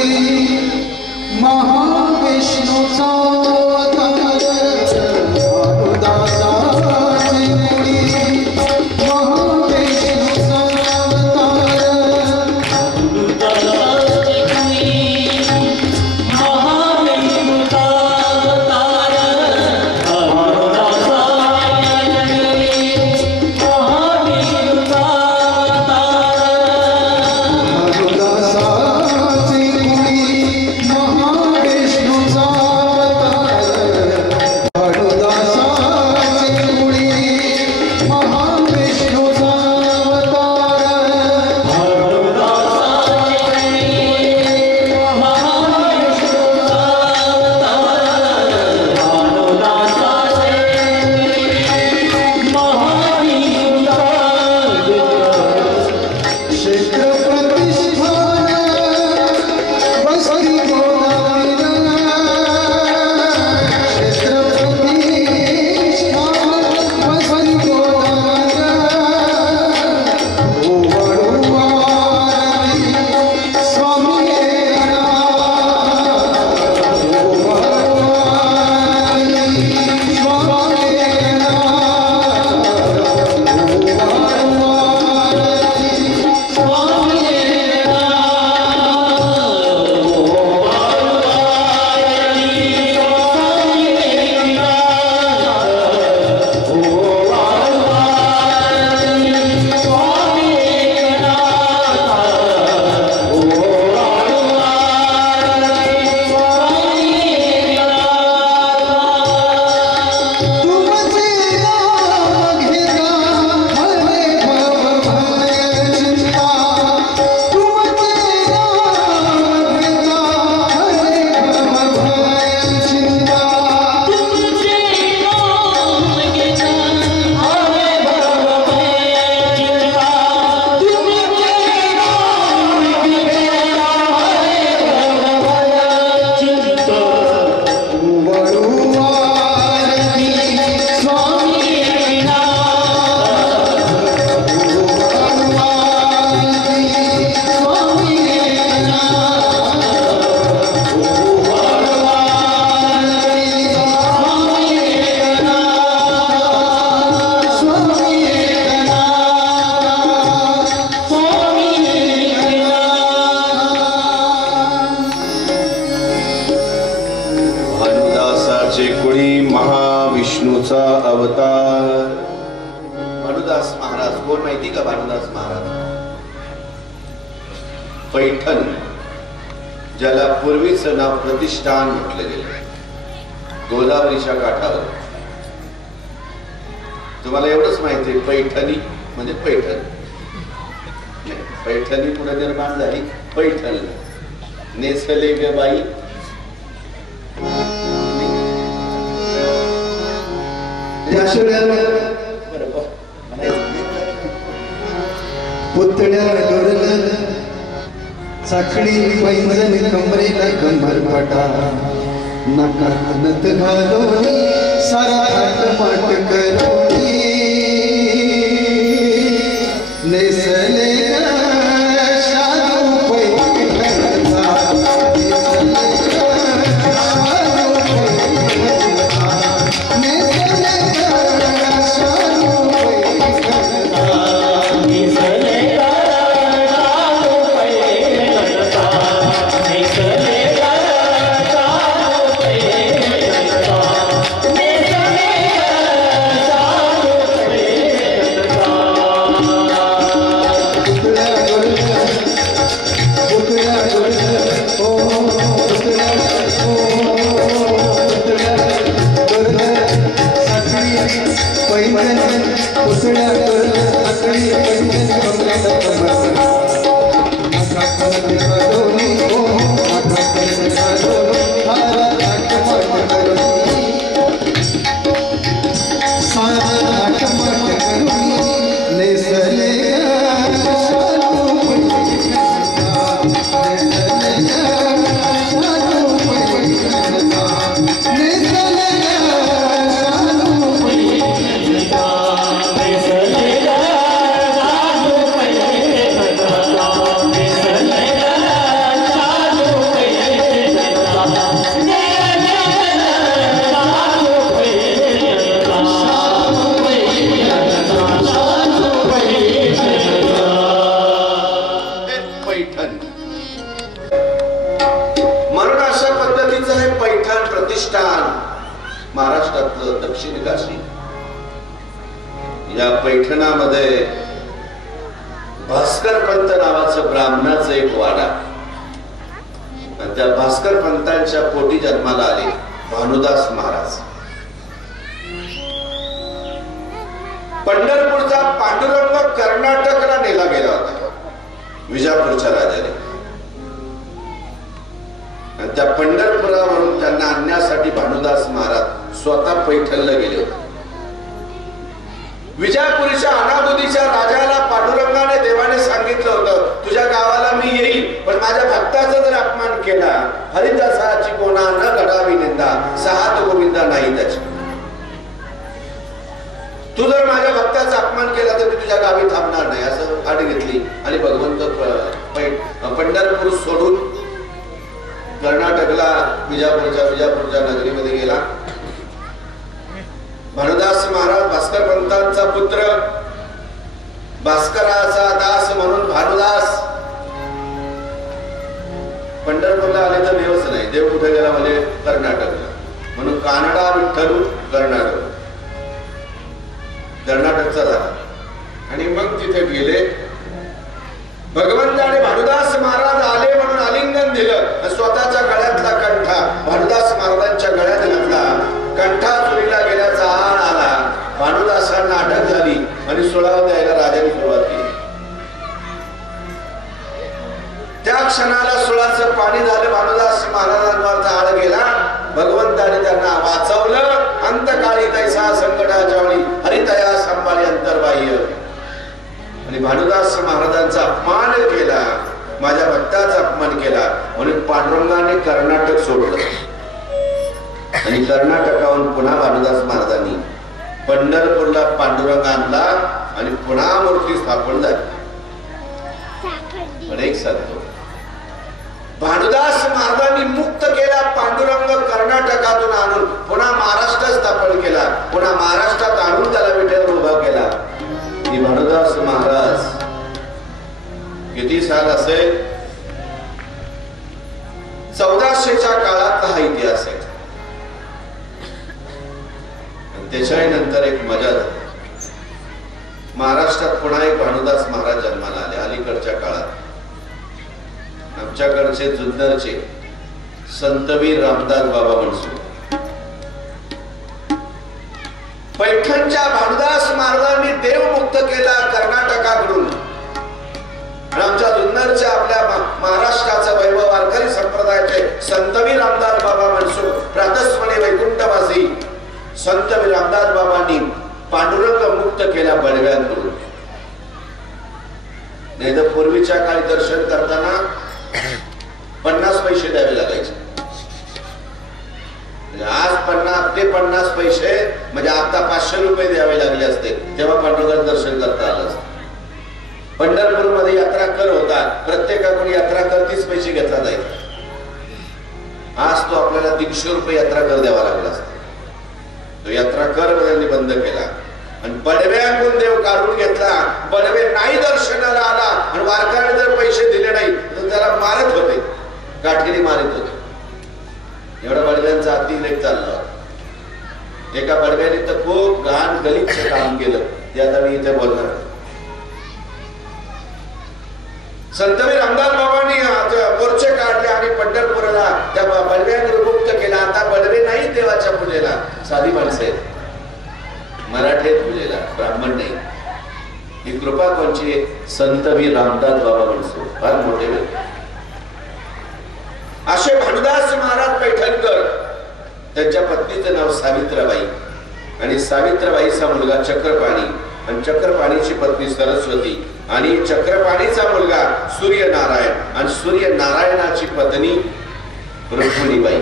कोण माहिती का? भानुदास महाराज. पैठण, ज्याला पूर्वीचं नाव प्रतिष्ठान म्हटलं गेलं, गोदावरीच्या काठावर. तुम्हाला एवढंच माहिती आहे, पैठणी म्हणजे पैठण. पैठणी पुढे निर्माण झाली पैठण. नेसले ग बाई पुतळ्या डोरल साखळी पैंजण कमरेला कमरपटा नकात नथ घालोनी सारा थाटमाट करोनी नेसले शालू पैठणचा महाराष्ट्रातलं दक्षिण काशी. या पैठणामध्ये भास्कर पंत नावाचं ब्राह्मणाचं एक वाडा. त्या भास्कर पंतांच्या पोटी जन्माला आले भानुदास महाराज. पंढरपूरचा पांडुरंग कर्नाटकला नेला गेला होता विजापूरच्या राजाने. त्या पंढरपुरावरून त्यांना आणण्यासाठी भानुदास महाराज स्वतः पैठणला गेले होते. विजापुरीच्या अनाबुदीच्या राजाला पांडुरंगाने देवाने सांगितलं होतं, तुझ्या गावाला मी येईल, पण माझ्या भक्ताचा जर अपमान केला, हरिदासाची कोणा न घडावी निंदा, सहात गोविंदा नाही त्याची. तू जर माझ्या भक्ताचा अपमान केला तर मी तुझ्या गावी थांबणार नाही, असं अट घेतली. आणि भगवंत पंढरपूर सोडून कर्नाटकला विजापूरच्या नगरीमध्ये गेला. भानुदास महाराज भास्कर पंतांचा पुत्र, भास्कराचा दास म्हणून भानुदास. पंढरपूरला आले तर देवच नाही, देव कुठे गेला म्हणजे कर्नाटकला, म्हणून कानडा विठ्ठल कर्नाटकचा झाला. आणि मग तिथे गेले. भगवंताने भानुदास महाराज आले म्हणून आलिंगन दिलं. स्वतःच्या गळ्यातला कंठा भानुदास महाराजांच्या गळ्यात घातला. कंठा चोरीला गेल्याचा आण आला. भानुदासांना अटक झाली आणि सुळाव द्यायला राजाने सुरुवात केली. त्या क्षणाला सुळाचं पाणी झालं. भानुदास महाराजांवरचा आळ गेला. भगवंताने त्यांना वाचवलं. अंतकाळी तैसा संकटाच्या वेळी हरितया सांभाळी अंतर्बाह्य. आणि भानुदास महाराजांचा अपमान केला, माझ्या भक्ताचा अपमान केला म्हणून पांडुरंगाने कर्नाटक सोडलं. आणि कर्नाटकाहून पुन्हा भानुदास महाराजांनी पंढरपूरला पांडुरंग आणला आणि पुन्हा मूर्ती स्थापन झाली. पण एक सांगतो, भानुदास महाराजांनी मुक्त केला पांडुरंग कर्नाटकातून आणून पुन्हा महाराष्ट्रात स्थापन केला. पुन्हा महाराष्ट्रात आणून त्याला विठ्ठल उभा केला. भानुदास महाराज किती साल असेल? 1400च्या काळात हा इतिहास आहे. त्याच्या नंतर एक मजा झाली. महाराष्ट्रात पुन्हा एक भानुदास महाराज जन्माला आले अलीकडच्या काळात. आमच्याकडचे जुन्नरचे संतवीर रामदास बाबा म्हणसो पैठणच्या भानुदास महाराजांनी देवमुक्त केला कर्नाटकाकडून. आमच्या जुन्नरच्या आपल्या महाराष्ट्राचा वैभव वारकरी संप्रदायाचे संतवीर रामदास बाबा म्हणसो प्रातस्मने वैकुंठवासी संतवीर रामदास बाबांनी पांडुरंग मुक्त केला बडव्यांकडून. नाही तर पूर्वीच्या काळी दर्शन करताना 50 पैसे द्यावे लागायचे. आज 50 पैसे म्हणजे आता 500 रुपये द्यावे लागले असते तेव्हा पांडुरंगाचं दर्शन करता आलं असतं. पंढरपूरमध्ये यात्रा कर होता, प्रत्येकाकडून यात्रा कर 30 पैसे घेतला जायचा. आज तो आपल्याला 300 रुपये यात्रा कर द्यावा लागला असता. तो यात्रा कर त्यांनी बंद केला आणि बडव्याकडून देव काढून घेतला. बडवे नाही दर्शनाला आला आणि वारकऱ्याने जर पैसे दिले नाही तर त्याला मारत होते, काठीने मारत होते. एवढा बडव्यांचा अतिरेक चालला. एका बडव्याने तर खूप घाण गलिच्छ काम केलं, ते आता मी इथे बोलणार. संतवीर रामदास बाबांनी मोर्चे काढले आणि पंढरपूरला त्या बडव्याने मुक्त केला. आता बडवे नाही देवाच्या पूजेला, साधी माणसं आहेत, मराठीत पूजेला, ब्राह्मण नाही. ही कृपा कोणची? संतवीर रामदास बाबा म्हणतो, फार मोठे व्यक्ती. असे भानुदास महाराज पैठणकर, त्यांच्या पत्नीचं नाव सावित्राबाई आणि सावित्राबाईचा मुलगा चक्रपाणी आणि चक्रपाणीची पत्नी सरस्वती आणि चक्रपाणीचा मुलगा सूर्यनारायण आणि सूर्यनारायणाची पत्नी रुक्मिणीबाई.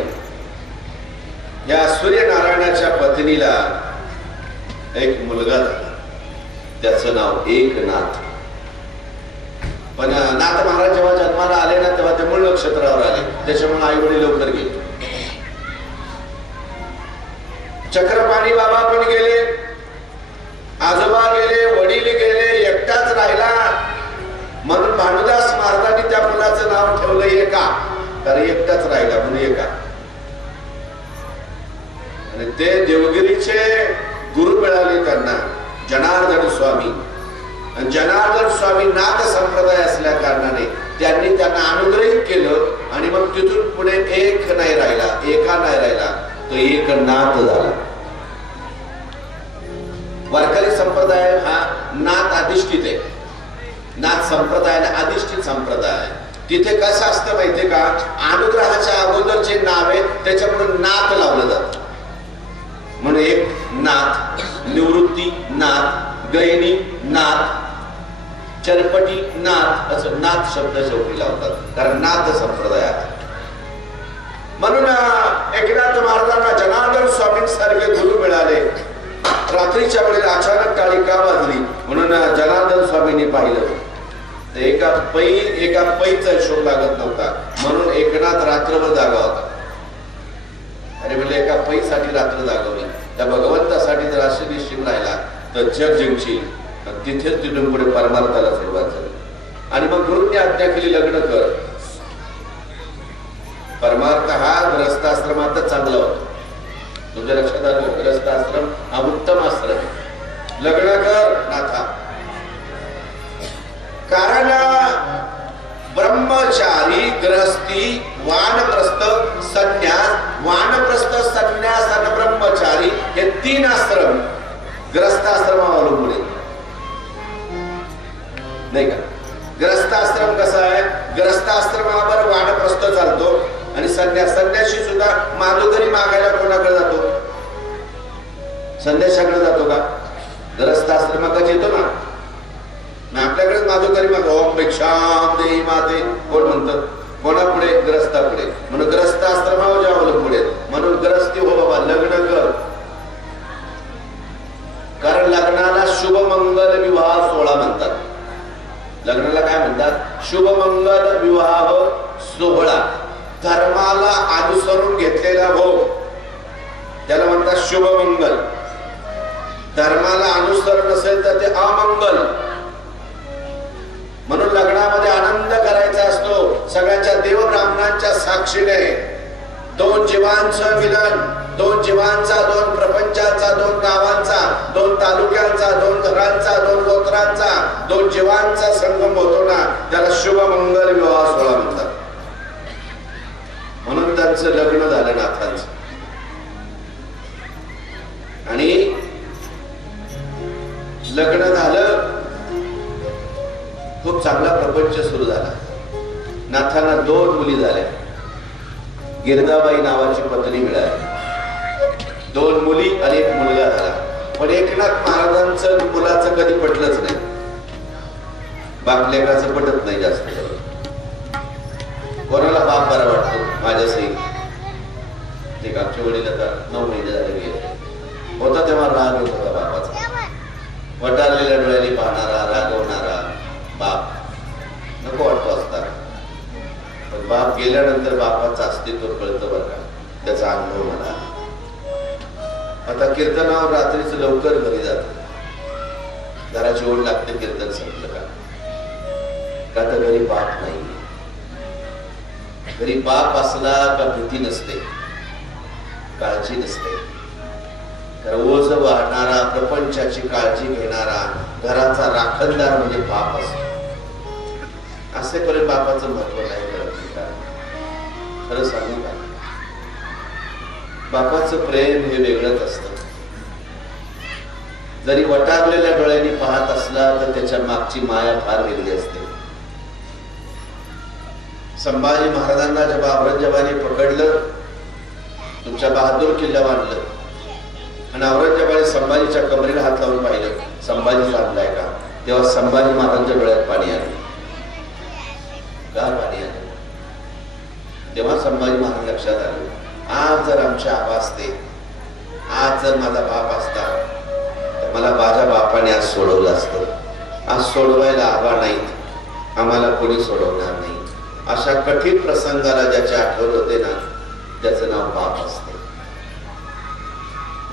या सूर्यनारायणाच्या पत्नीला एक मुलगा झाला, त्याचं नाव एकनाथ. पण नाथ महाराज जेव्हा जन्माला आले ना तेव्हा ते मूळ नक्षत्रावर आले, त्याच्यामुळे आई वडील लवकर गेले. चक्रपाणी बाबा पण गेले, आजोबा गेले, वडील गेले, एकटाच राहिला. म्हणून भानुदास महाराजांनी त्या मुलाचं नाव ठेवलं एका, कारण एकटाच राहिला म्हणून एका. आणि ते देवगिरीचे गुरु मिळाले त्यांना जनार्दन स्वामी. आणि जनार्दन स्वामी नाथ संप्रदाय असल्या कारणाने त्यांनी त्यांना अनुग्रहित केलं आणि मग तिथून पुढे एक नाही राहिला, एका नाही राहिला, तो एक नाथ झाला. वारकरी संप्रदाय हा नाथ अधिष्ठित आहे. नाथ संप्रदायाला अधिष्ठित संप्रदाय आहे. तिथे कसं असतं माहितीये का, अनुग्रहाच्या अगोदर जे नाव आहे त्याच्यामुळे नाथ लावलं जात. म्हणून एक नाथ, निवृत्ती नाथ, गहिनी नाथ, चरपटी नाथ, असं नाथ शब्द शेवटी लावतात, कारण नाथ संप्रदाय आहे. म्हणून एकनाथ महाराजांना जनार्दन स्वामींसारखे गुरु मिळाले. रात्रीच्या वेळेला अचानक टाळी का वाजली म्हणून जनार्दन स्वामींनी पाहिलं. एका पैचा शोध लागत नव्हता म्हणून एकनाथ रात्रभर जागा होता. अरे म्हणजे एका पैसाठी रात्र जागवली, त्या भगवंतासाठी जर अशी निश्चित राहिला तर जग जिंकशील. तिथेच तिथून पुढे परमार्थाला सुरुवात झाली. आणि मग गुरुंनी आज्ञा केली, लग्न कर. परमार्थ हा ग्रस्ताश्रमातच चांगला होता. तुमच्या लक्षात आलं, ग्रस्ताश्रम हा उत्तम आश्रम आहे. लग्न कर नाथा. कारण ब्रह्मचारी, ग्रस्ती, वानप्रस्थ, संन्यास, वानप्रस्थ, संन्यास आणि ब्रह्मचारी हे 3 आश्रम ग्रस्ताश्रमावर अवलंबून नाही का. ग्रस्ताश्रम कसा आहे, ग्रस्ताश्रमावर वानप्रस्थ चालतो आणि संन्यासी सुद्धा माधुकरी मागायला कोणाकडे जातो? संन्यासाकडे जातो का? ग्रस्ताश्रमाकडे येतो ना. आपल्याकडेच माधुकरी माग ओम भिक्षाम देहि माते कोण म्हणतं? कोणापुढे? ग्रस्तापुढे. म्हणून ग्रस्ताश्रमावर जे अवलंबून आहेत. म्हणून ग्रस्ती हो बाबा, लग्न कर. कारण लग्नाला शुभमंगल विवाह सोहळा म्हणतात. लग्नाला काय म्हणतात? शुभमंगल विवाह सोहळा. धर्माला अनुसरून घेतलेला भोग त्याला म्हणतात शुभमंगल. धर्माला अनुसरण नसेल तर ते अमंगल. म्हणून लग्नामध्ये आनंद करायचा असतो. सगळ्यांच्या देव ब्राह्मणांच्या साक्षीने 2 जीवांचं मिलन, दोन जीवांचा, दोन प्रपंचाचा, दोन गावांचा, दोन तालुक्यांचा, दोन घरांचा, दोन गोत्रांचा, दोन जीवांचा संगम होतो ना, त्याला शुभमंगल विवाह सोहळा म्हणतात. म्हणून त्यांचं लग्न झालं नाथांचं. आणि लग्न झालं, खूप चांगला प्रपंच सुरू झाला. नाथांना 2 मुली झाल्या. गिरदाबाई नावाची पत्नी मिळाली, 2 मुली आणि 1 मुलगा झाला. पण एकनाथ महाराजांचं मुलाचं कधी पटलंच नाही. बाप लेकाचं पटत नाही जास्त. कोणाला बाप बरा वाटतो? माझ्या सही ते आमच्या वडील आता 9 महिने झाले गेले होता, तेव्हा राग येत होता बापाचा. वटारलेल्या डोळ्याने पाहणारा, रागवणारा बाप नको वाटतो असता. पण बाप गेल्यानंतर बापाचं अस्तित्व कळतं बरं का, त्याचा अनुभव मला. आता कीर्तनावर रात्रीच लवकर घरी जात, घराची ओढ लागते. कीर्तन संपलं का तर घरी बाप नाही. घरी बाप असला का भीती नसते, काळजी नसते. कारण ओझ वाढणारा, प्रपंचाची काळजी घेणारा, घराचा राखणदार म्हणजे बाप असतो. असेपर्यंत बापाचं महत्व नाही कळत का? खरं सांगू का, बापाचं प्रेम हे वेगळंच असतं. जरी वटारलेल्या डोळ्यांनी पाहत असला तर त्याच्या मागची माया फार वेगळी असते. संभाजी महाराजांना जेव्हा औरंगजेबाने पकडलं, तुमच्या बहादूर किल्ला बांधलं आणि औरंगजेबाने संभाजीच्या कमरेला हात लावून पाहिलं, संभाजी लाभलाय का, तेव्हा संभाजी महाराजांच्या डोळ्यात पाणी आलं. का पाणी आलं? तेव्हा संभाजी महाराज लक्षात आले, आज जर आमच्या आबा असते, आज जर माझा बाप असता तर मला माझ्या बापाने आज सोडवलं असतं. आज सोडवायला आबा नाहीत, आम्हाला कोणी सोडवणार नाही. अशा कठीण प्रसंगाला ज्याचे आठवण होते ना, त्याचं नाव बाप असते.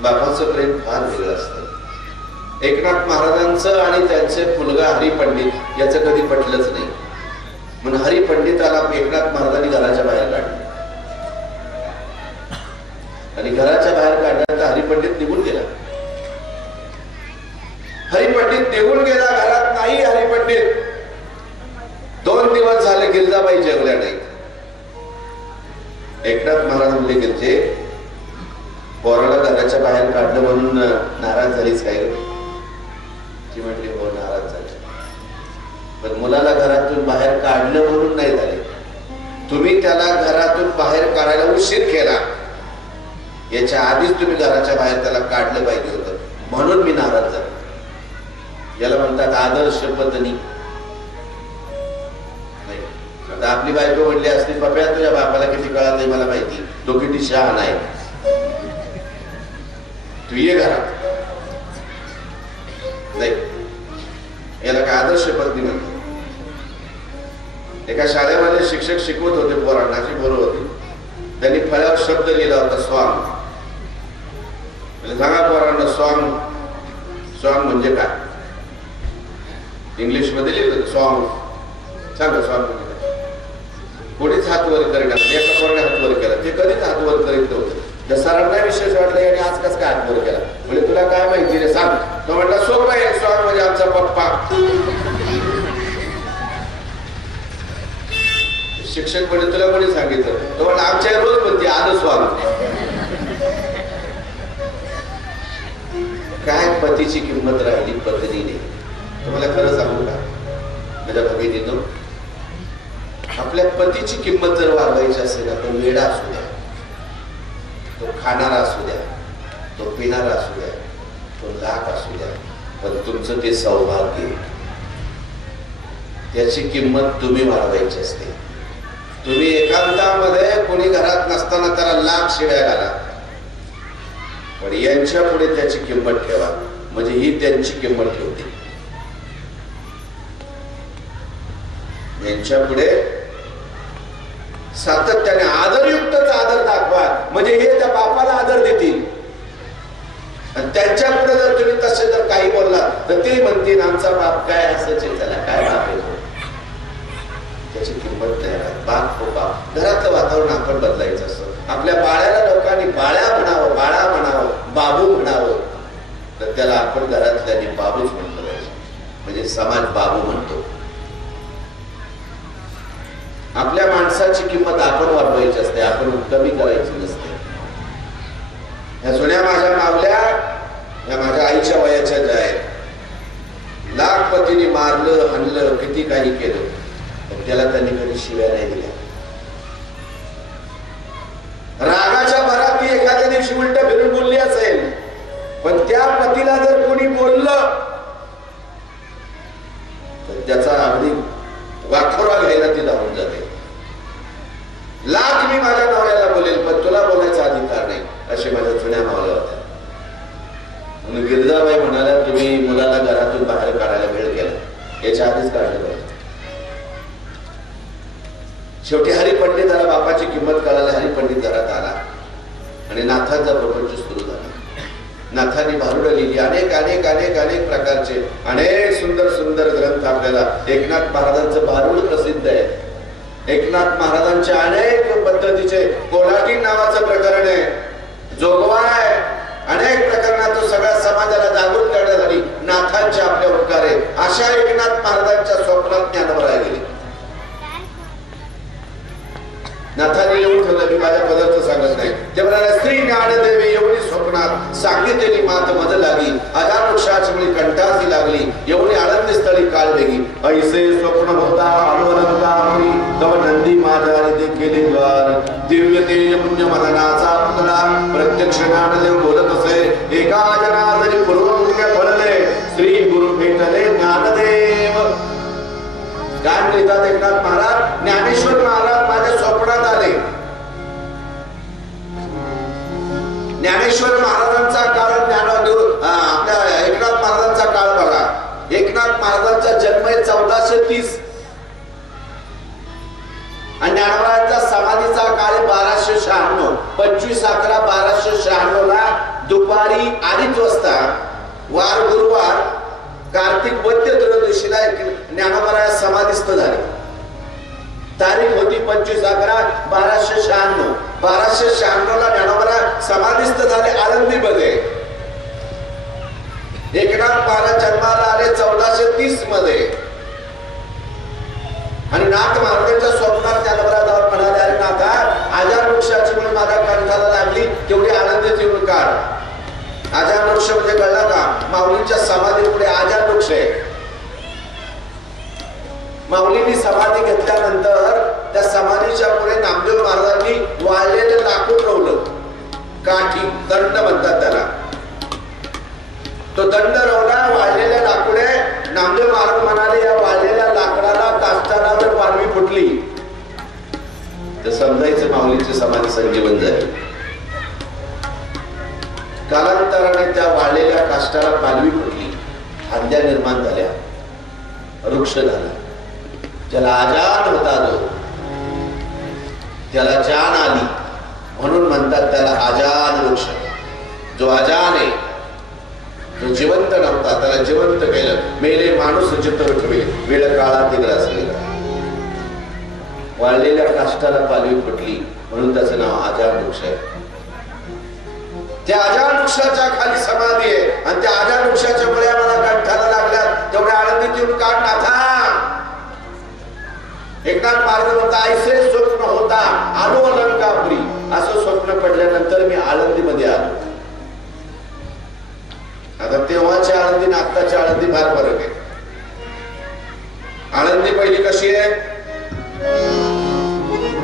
बापाचं प्रेम फार वेगळं असतं. एकनाथ महाराजांचं आणि त्यांचे मुलगा हरिपंडित याचं कधी पटलंच नाही. म्हणून हरिपंडिताला एकनाथ महाराजांनी घराच्या बाहेर काढलं आणि घराच्या बाहेर काढल्यानंतर हरिपंडित निघून गेला. हरिपंडित निघून गेला, घरात नाही हरिपंडित. 2 दिवस झाले गिरजाबाई जेवल्या नाहीत. एकनाथ महाराज म्हणले, गिरजे पोराला घराच्या बाहेर काढलं म्हणून नाराज झालीच काय? ती म्हटली, हो नाराज झाली, पण मुलाला घरातून बाहेर काढलं म्हणून नाही झाले. तुम्ही त्याला घरातून बाहेर काढायला उशीर केला, याच्या आधीच तुम्ही घराच्या बाहेर त्याला काढलं पाहिजे होतं, म्हणून मी नाराज झालो. याला म्हणतात आदर्श पत्नी. आता आपली बायको म्हणली असती, पप्या तुझ्या बापाला किती कळत नाही मला माहिती, तो किती शहाणा आहे, तू ये घरात. नाही, याला काय आदर्श पत्नी म्हणतो. एका शाळेमध्ये शिक्षक शिकवत होते पोरांना, अशी पोरं होती. त्यांनी फळ्यावर शब्द लिहिला होता, स्वांग. सांगा पोरांना स्वांग, स्वांग म्हणजे काय? इंग्लिश मध्ये लिहिलं स्वांग. सांगा स्वांग म्हणजे काय? कोणीच हात वर करेना. एका पोराने हात वर केला, ते कधीच हात वर करीत नव्हते. सरांना विशेष वाटलं आणि आज कसं काय हात वर केला? म्हणजे तुला काय माहिती रे, सांग. तो म्हटला सोपं आहे, स्वांग म्हणजे आमचा पप्पा. शिक्षक म्हणजे तुला कोणी सांगितलं? तो म्हटला आमच्या रोज म्हणते आलं स्वांग. काय पतीची किंमत राहिली पत्नीने. तुम्हाला खरं सांगू का माझ्या भगिनीनो, आपल्या पतीची किंमत जर वाढवायची असेल ना, तो वेडा असू द्या, तो खाणारा असू द्या, तो पिणारा असू द्या, तो लाख असू द्या, पण तुमचं ते सौभाग्य, त्याची किंमत तुम्ही वाढवायची असते. तुम्ही एकांतामध्ये कोणी घरात नसताना त्याला लाख शिव्या घाला, पण यांच्या पुढे त्याची किंमत ठेवा, म्हणजे ही त्यांची किंमत ठेवते. यांच्या पुढे सातत्याने आदरयुक्तच आदर दाखवा, म्हणजे हे त्या बापाला आदर देतील. आणि त्यांच्या पुढे जर तुम्ही तसे जर काही बोललात तर ते म्हणतील आमचा बाप काय असंच आहे, त्याला काय बाप येतो, त्याची किंमत नाही राहत. बाप हो बाप. घरातलं वातावरण आपण बदलायचं असतं. आपल्या बाळ्याला लोकांनी बाळ्या म्हणावं, बाबू म्हणावं तर त्याला आपण घरातल्यानी बाबूच म्हणतो, म्हणजे समाज बाबू म्हणतो. आपल्या माणसाची किंमत आपण वाढवायची असते, आपण कमी करायची नसते. या जुन्या माझ्या मावल्या या माझ्या आईच्या वयाच्या ज्या आहेत, लाख पतीने मारलं हाणलं किती काही केलं पण त्याला त्यांनी कधी शिव्या नाही दिल्या. रागाच्या भरात ती एखाद्या दिवशी उलट फिरून बोलली असेल पण त्या पतीला जर कोणी बोललं तर त्याचा अगदी वाखोरा घ्यायला ती धावून जाते. लाख मी माझ्या नवऱ्याला बोलेल पण तुला बोलायचा अधिकार नाही, असे माझ्या जुन्या मावल्या होत्या. म्हणून गिरजाबाई म्हणाल्या तुम्ही मुलाला घरातून बाहेर काढायला वेळ केला, याच्या आधीच काढलं पाहिजे. शेवटी हरिपंडिताला बापाची किंमत कळायला हरिपंडित घरात आला आणि नाथांचा प्रपंच सुरू झाला. नाथांनी भारुडं लिहिली, अनेक अनेक अनेक अनेक प्रकारचे अनेक सुंदर सुंदर ग्रंथ आपल्याला. एकनाथ महाराजांचं भारुड प्रसिद्ध आहे. एकनाथ महाराजांच्या अनेक पद्धतीचे कोल्हाटी नावाचं प्रकरण आहे, जोगवा आहे. अनेक प्रकरणात तो सगळ्या समाजाला जागृत करण्यासाठी नाथांचे आपल्या उपकार आहे. अशा एकनाथ महाराजांच्या स्वप्नात ज्ञानोबराय गेले. नाथांनी येऊन ठेवलं, मी माझ्या पदार्थ सांगत नाही. ते म्हणाले स्त्री ज्ञानदेवी एवढी स्वप्नात सांगितलेली मात मज लागी, आजार वृक्षाची मुळी कंठासी लागली, एवढी आनंदी स्थळी काळ वेगी. ऐसे स्वप्न होता अनुवनंता होई, तव नंदी माझा देखील द्वार. दिव्य तेज पुण्य मननाचा पुतळा, प्रत्यक्ष ज्ञानदेव बोलत असे. एका जना जरी पूर्वपुण्य फळले, श्री गुरु भेटले ज्ञानदेव. काय म्हणतात एकनाथ महाराज, ज्ञानेश्वर महाराज माझ्या स्वप्नात आले. ज्ञानेश्वर महाराजांचा काळ आपल्या एकनाथ महाराजांचा काळ बघा. एकनाथ महाराजांचा जन्म आहे 1430 आणि ज्ञानोबांचा समाधीचा काळ 1296. 25/11/1296 ला दुपारी 2:30 वाजता वार गुरुवार कार्तिक वद्य त्रयोदशीला ज्ञानोबा समाधीस्थ झाले. तारीख होती 25/11/1296. 1296 ला ज्ञानोबा समाधीस्थ झाले आळंदीमध्ये. एकनाथ महाराज जन्माला आले 1430 मध्ये आणि नाथ महाराजांच्या स्वप्नात ज्ञानोबा जाऊन म्हणाले, अरे नाथा, आजार वृक्षाची म्हणून माझ्या कंठाला लागली, तेवढी आनंदीत येऊन काढ. आजार वृक्ष म्हणजे कळला का? माऊलींच्या समाधी पुढे आजार वृक्ष आहे. माऊलींनी समाधी घेतल्यानंतर त्या समाधीच्या पुढे नामदेव महाराजांनी वाळलेलं लाकूड रोवलं. काठी दंड म्हणतात त्याला. तो दंड रोवला, वाळलेल्या लाकुडे. नामदेव महाराज म्हणाले, या वाळलेल्या लाकडाला काष्टाला जर पारवी फुटली तर समजायचं माऊलींची समाधी संजीवन झाली. कालांतराने त्या वाळलेल्या काष्टाला पालवी फुटली, फांद्या निर्माण झाल्या, वृक्ष झाला. ज्याला आजान होता जो, त्याला जान आली म्हणून म्हणतात त्याला आजान वृक्ष. जो आजान आहे, जो जिवंत नव्हता त्याला जिवंत केलं. मेले माणूस चित्र उठवे, वेळ काळात ग्रासलेला. वाळलेल्या काष्टाला पालवी फुटली म्हणून त्याचं नाव आजान वृक्ष आहे. त्या आजार वृक्षाच्या खाली समाधी आहे आणि त्या आजार वृक्षाच्या मुळे मला कंठाला लागल्यात, तेवढ्या आनंदीत येऊन काढ नाथा. एकनाथ महाराज म्हणता, ऐसे स्वप्न होता आलो अलंकापुरी. असं स्वप्न पडल्यानंतर मी आळंदीमध्ये आलो. आता तेव्हाची आळंदी आणि आत्ताची आळंदी फार फरक आहे. आळंदी पहिली कशी आहे?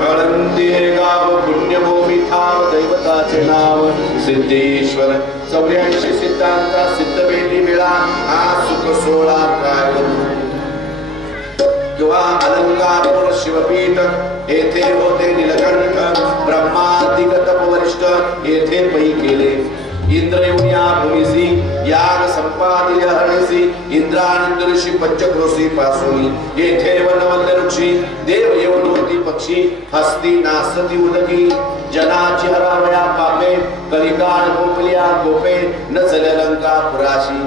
आळंदी हे गाव पुण्यभूमी ठाव, दैवताचे नाव सिद्धेश्वर. 84 सिद्धांचा सिद्ध भेटी मिळा, हा सुख सोळा काय किंवा अलंकारपुर शिवपीठ. येथे होते नीलकंठ ब्रह्मादिक तपवरिष्ठ, येथे पै केले इंद्र येऊन या भूमिसी. याग संपादिले हरणीसी, इंद्रानंदऋषी पंचक्रोशी पासून. येथे वनवल्ल वृक्षी देव येऊन होती पक्षी. हस्ती नासती उदकी, जनाची हरावया पापे. कलिकाळ गोपल्या गोपे, न चले लंका पुराशी.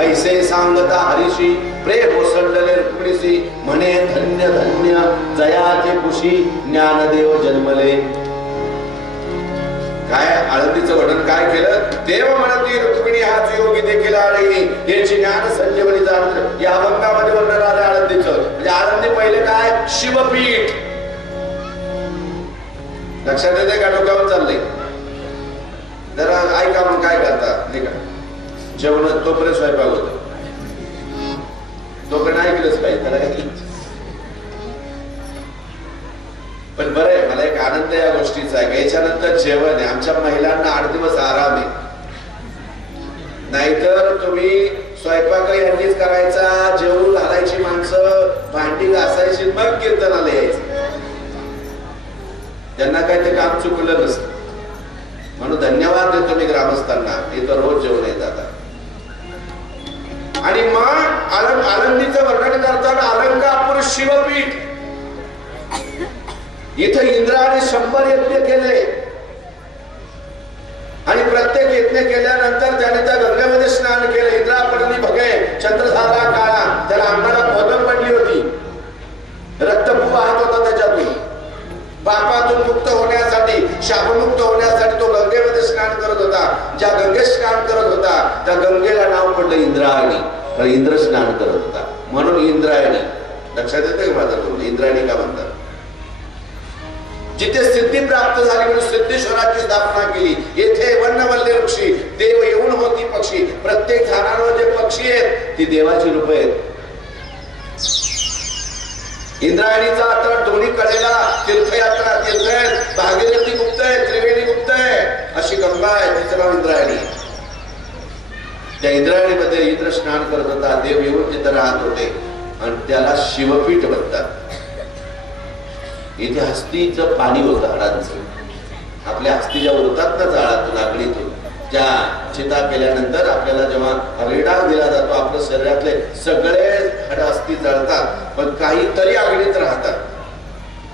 ऐसे सांगता हरीशी, प्रेम ओसंडले रुक्मिणीसी. म्हणे धन्य धन्य जयाचे कुशी, ज्ञानदेव जन्मले. काय आळंदीचं वर्णन काय केलं? देव म्हणती रुक्मिणी हाच योगी देखील आळी याची ज्ञान संजीवनी जाण या अभंगामध्ये वर्णन आलं आळंदीचं. म्हणजे आळंदी पहिले काय? शिवपीठ. लक्षात येते का? डोक्यावर चाललंय जरा ऐका. मग काय करता नाही का? जेवण तोपर्यंत स्वयंपाक होतो, तोपर्यंत ऐकलंच पाहिजे त्याला काही. पण बरं आहे, मला एक आनंद या गोष्टीचा आहे की याच्यानंतर जेवण आहे. आमच्या महिलांना 8 दिवस आराम आहे. नाहीतर तुम्ही स्वयंपाक यांनीच करायचा, जेवण घालायची माणसं, भांडी घासायची, मग कीर्तनाला यायचं. त्यांना काय ते काम चुकलं नसतं. म्हणून धन्यवाद देतो मी ग्रामस्थांना, इथं रोज जेवण येत आता. आणि मग आळंदीचं वर्णन करताना अलंकापूर शिवपीठ. इथं इंद्राने 100 यज्ञ केले आणि प्रत्येक यज्ञ केल्यानंतर त्याने त्या गंगेमध्ये स्नान केलं. इंद्रापडली भगे चंद्रधारा काळा, त्याला अंगाला पदर पडली होती, रक्तपू वाहत होता त्याच्यातून. पापातून मुक्त होण्यासाठी, शापमुक्त होण्यासाठी तो गंगेमध्ये स्नान करत होता. ज्या गंगेत स्नान करत होता त्या गंगेला नाव पडलं इंद्रायणी, कारण इंद्र स्नान करत होता म्हणून इंद्रायणी. लक्षात येते का माझं बोलणं? इंद्रायणी का म्हणतात? जिथे सिद्धी प्राप्त झाली म्हणून सिद्धेश्वराची स्थापना केली. येथे वन्नवल्ले ऋषी, देव येऊन होती पक्षी. प्रत्येक झाडांवर जे पक्षी आहेत ती देवाची रूप आहेत. इंद्रायणीचा अर्थ दोन्ही कडेला तीर्थयात्रा, तीर्थ आहेत. भागीरथी गुप्त आहे, त्रिवेणी गुप्त आहे, अशी गंगा आहे, तिचं नाव इंद्रायणी. त्या इंद्रायणीमध्ये इंद्र स्नान करत होता, देव येऊन तिथं राहत होते आणि त्याला शिवपीठ म्हणतात. इथे हस्तीचं पाणी होतं, हाडांचं. आपल्या हस्तीच्या उरतात ना जाळातून, आगळीतून, ज्या चिता केल्यानंतर आपल्याला जेव्हा हरिडाग दिला जातो, आपल्या शरीरातले सगळे हाड हस्ती जळतात, पण काही तरी आगळीत राहतात.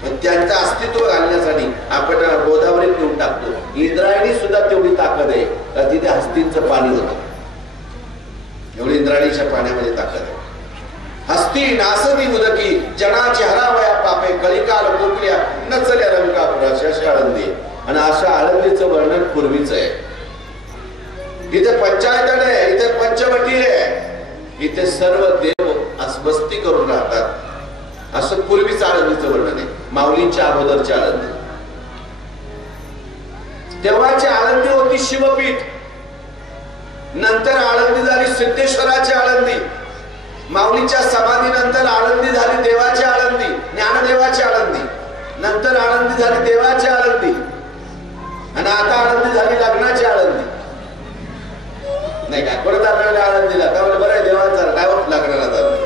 पण त्यांचं अस्तित्व घालण्यासाठी आपण गोदावरीत नेऊन टाकतो. इंद्रायणी सुद्धा तेवढी ताकद आहे का तिथे हस्तींचं पाणी होतं. एवढी इंद्रायणीच्या पाण्यामध्ये ताकद आहे. हस्ती नासदी उदकी जनाची हरावया पापे, कलिकाल कोकल्या नचल्या रंकापुराची, अशी आळंदी. आणि अशा आळंदीचं वर्णन पूर्वीच आहे. इथे पंचायत आहे, इथे पंचवटी आहे, इथे सर्व देव वस्ती करून राहतात. असं पूर्वीच आळंदीचं वर्णन आहे. माऊलींच्या अगोदरची आळंदी. तेव्हाची आळंदी होती शिवपीठ. नंतर आळंदी झाली सिद्धेश्वराची आळंदी. माऊलीच्या समाधीनंतर आळंदी झाली देवाची आळंदी, ज्ञानदेवाची आळंदी. नंतर आळंदी झाली देवाची आळंदी आणि आता आळंदी झाली लग्नाची आळंदी. नाही का? परत चालला आळंदीला का? बरं आहे, देवाचा काय होत लग्नाला चाललाय.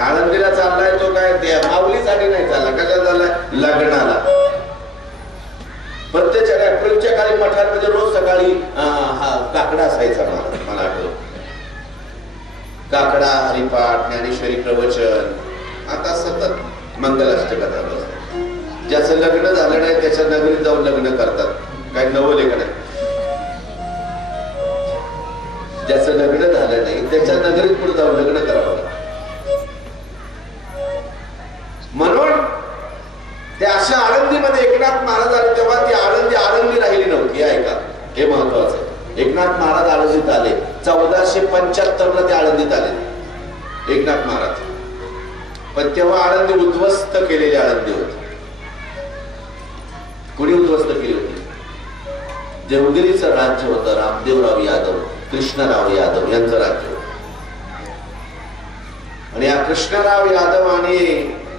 आळंदीला चाललाय तो काय माऊलीसाठी नाही चालला, कशाला चाललाय? लग्नाला. प्रत्येक एप्रिलच्या काळी मठांमध्ये रोज सकाळी काकडा असायचा. मला आठवत काकडा, हरिपाठ, ज्ञानेश्वरी प्रवचन. आता सतत मंगलाष्टका चालू असतात. ज्याचं लग्न झालं नाही त्याच्या नगरीत जाऊन लग्न करतात. काय नवलेखन आहे? ज्याचं लग्न झालं नाही त्याच्या नगरीत पुढे जाऊन लग्न करावं. म्हणून त्या अशा आळंदीमध्ये एकनाथ महाराज आले तेव्हा ती आळंदी आळंदी राहिली नव्हती. ऐका, हे महत्वाचं आहे. एकनाथ महाराज आळंदीत आले 1475 ला ते आळंदीत आले एकनाथ महाराज. पण तेव्हा आळंदी उद्ध्वस्त केलेली आळंदी होती. कुणी उद्ध्वस्त केली होती? देवगिरीचं राज्य होतं. रामदेवराव यादव, कृष्णराव यादव यांचं राज्य होतं. आणि या कृष्णराव यादव आणि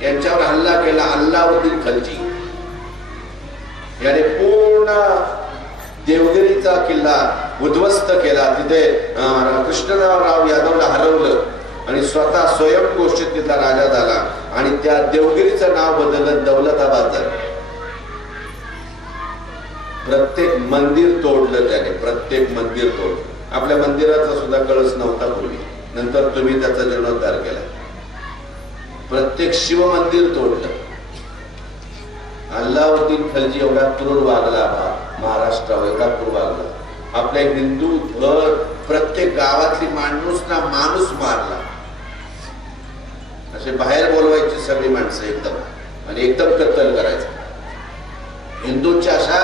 यांच्यावर हल्ला केला अल्लाउद्दीन खलजी याने. पूर्ण देवगिरीचा किल्ला उद्ध्वस्त केला. तिथे कृष्णराव यादवला हरवलं आणि स्वतः स्वयंघोषित तिथला राजा झाला. आणि त्या देवगिरीचं नाव बदललं दौलताबाद झालं. प्रत्येक मंदिर तोडलं त्याने, प्रत्येक मंदिर तोडलं. आपल्या मंदिराचा सुद्धा कळस नव्हता पूर्वी, नंतर तुम्ही त्याचा जीर्णोद्धार केला. प्रत्येक शिव मंदिर तोडलं. अल्लाउद्दीन खलजी एवढा क्रूर वागला महाराष्ट्रावर, एवढा क्रूर वागला. आपल्या हिंदू घर प्रत्येक गावातली माणूस ना माणूस मारला. असे बाहेर बोलवायची सगळी माणसं एकदम आणि एकदम कत्तल करायचं. हिंदूंच्या अशा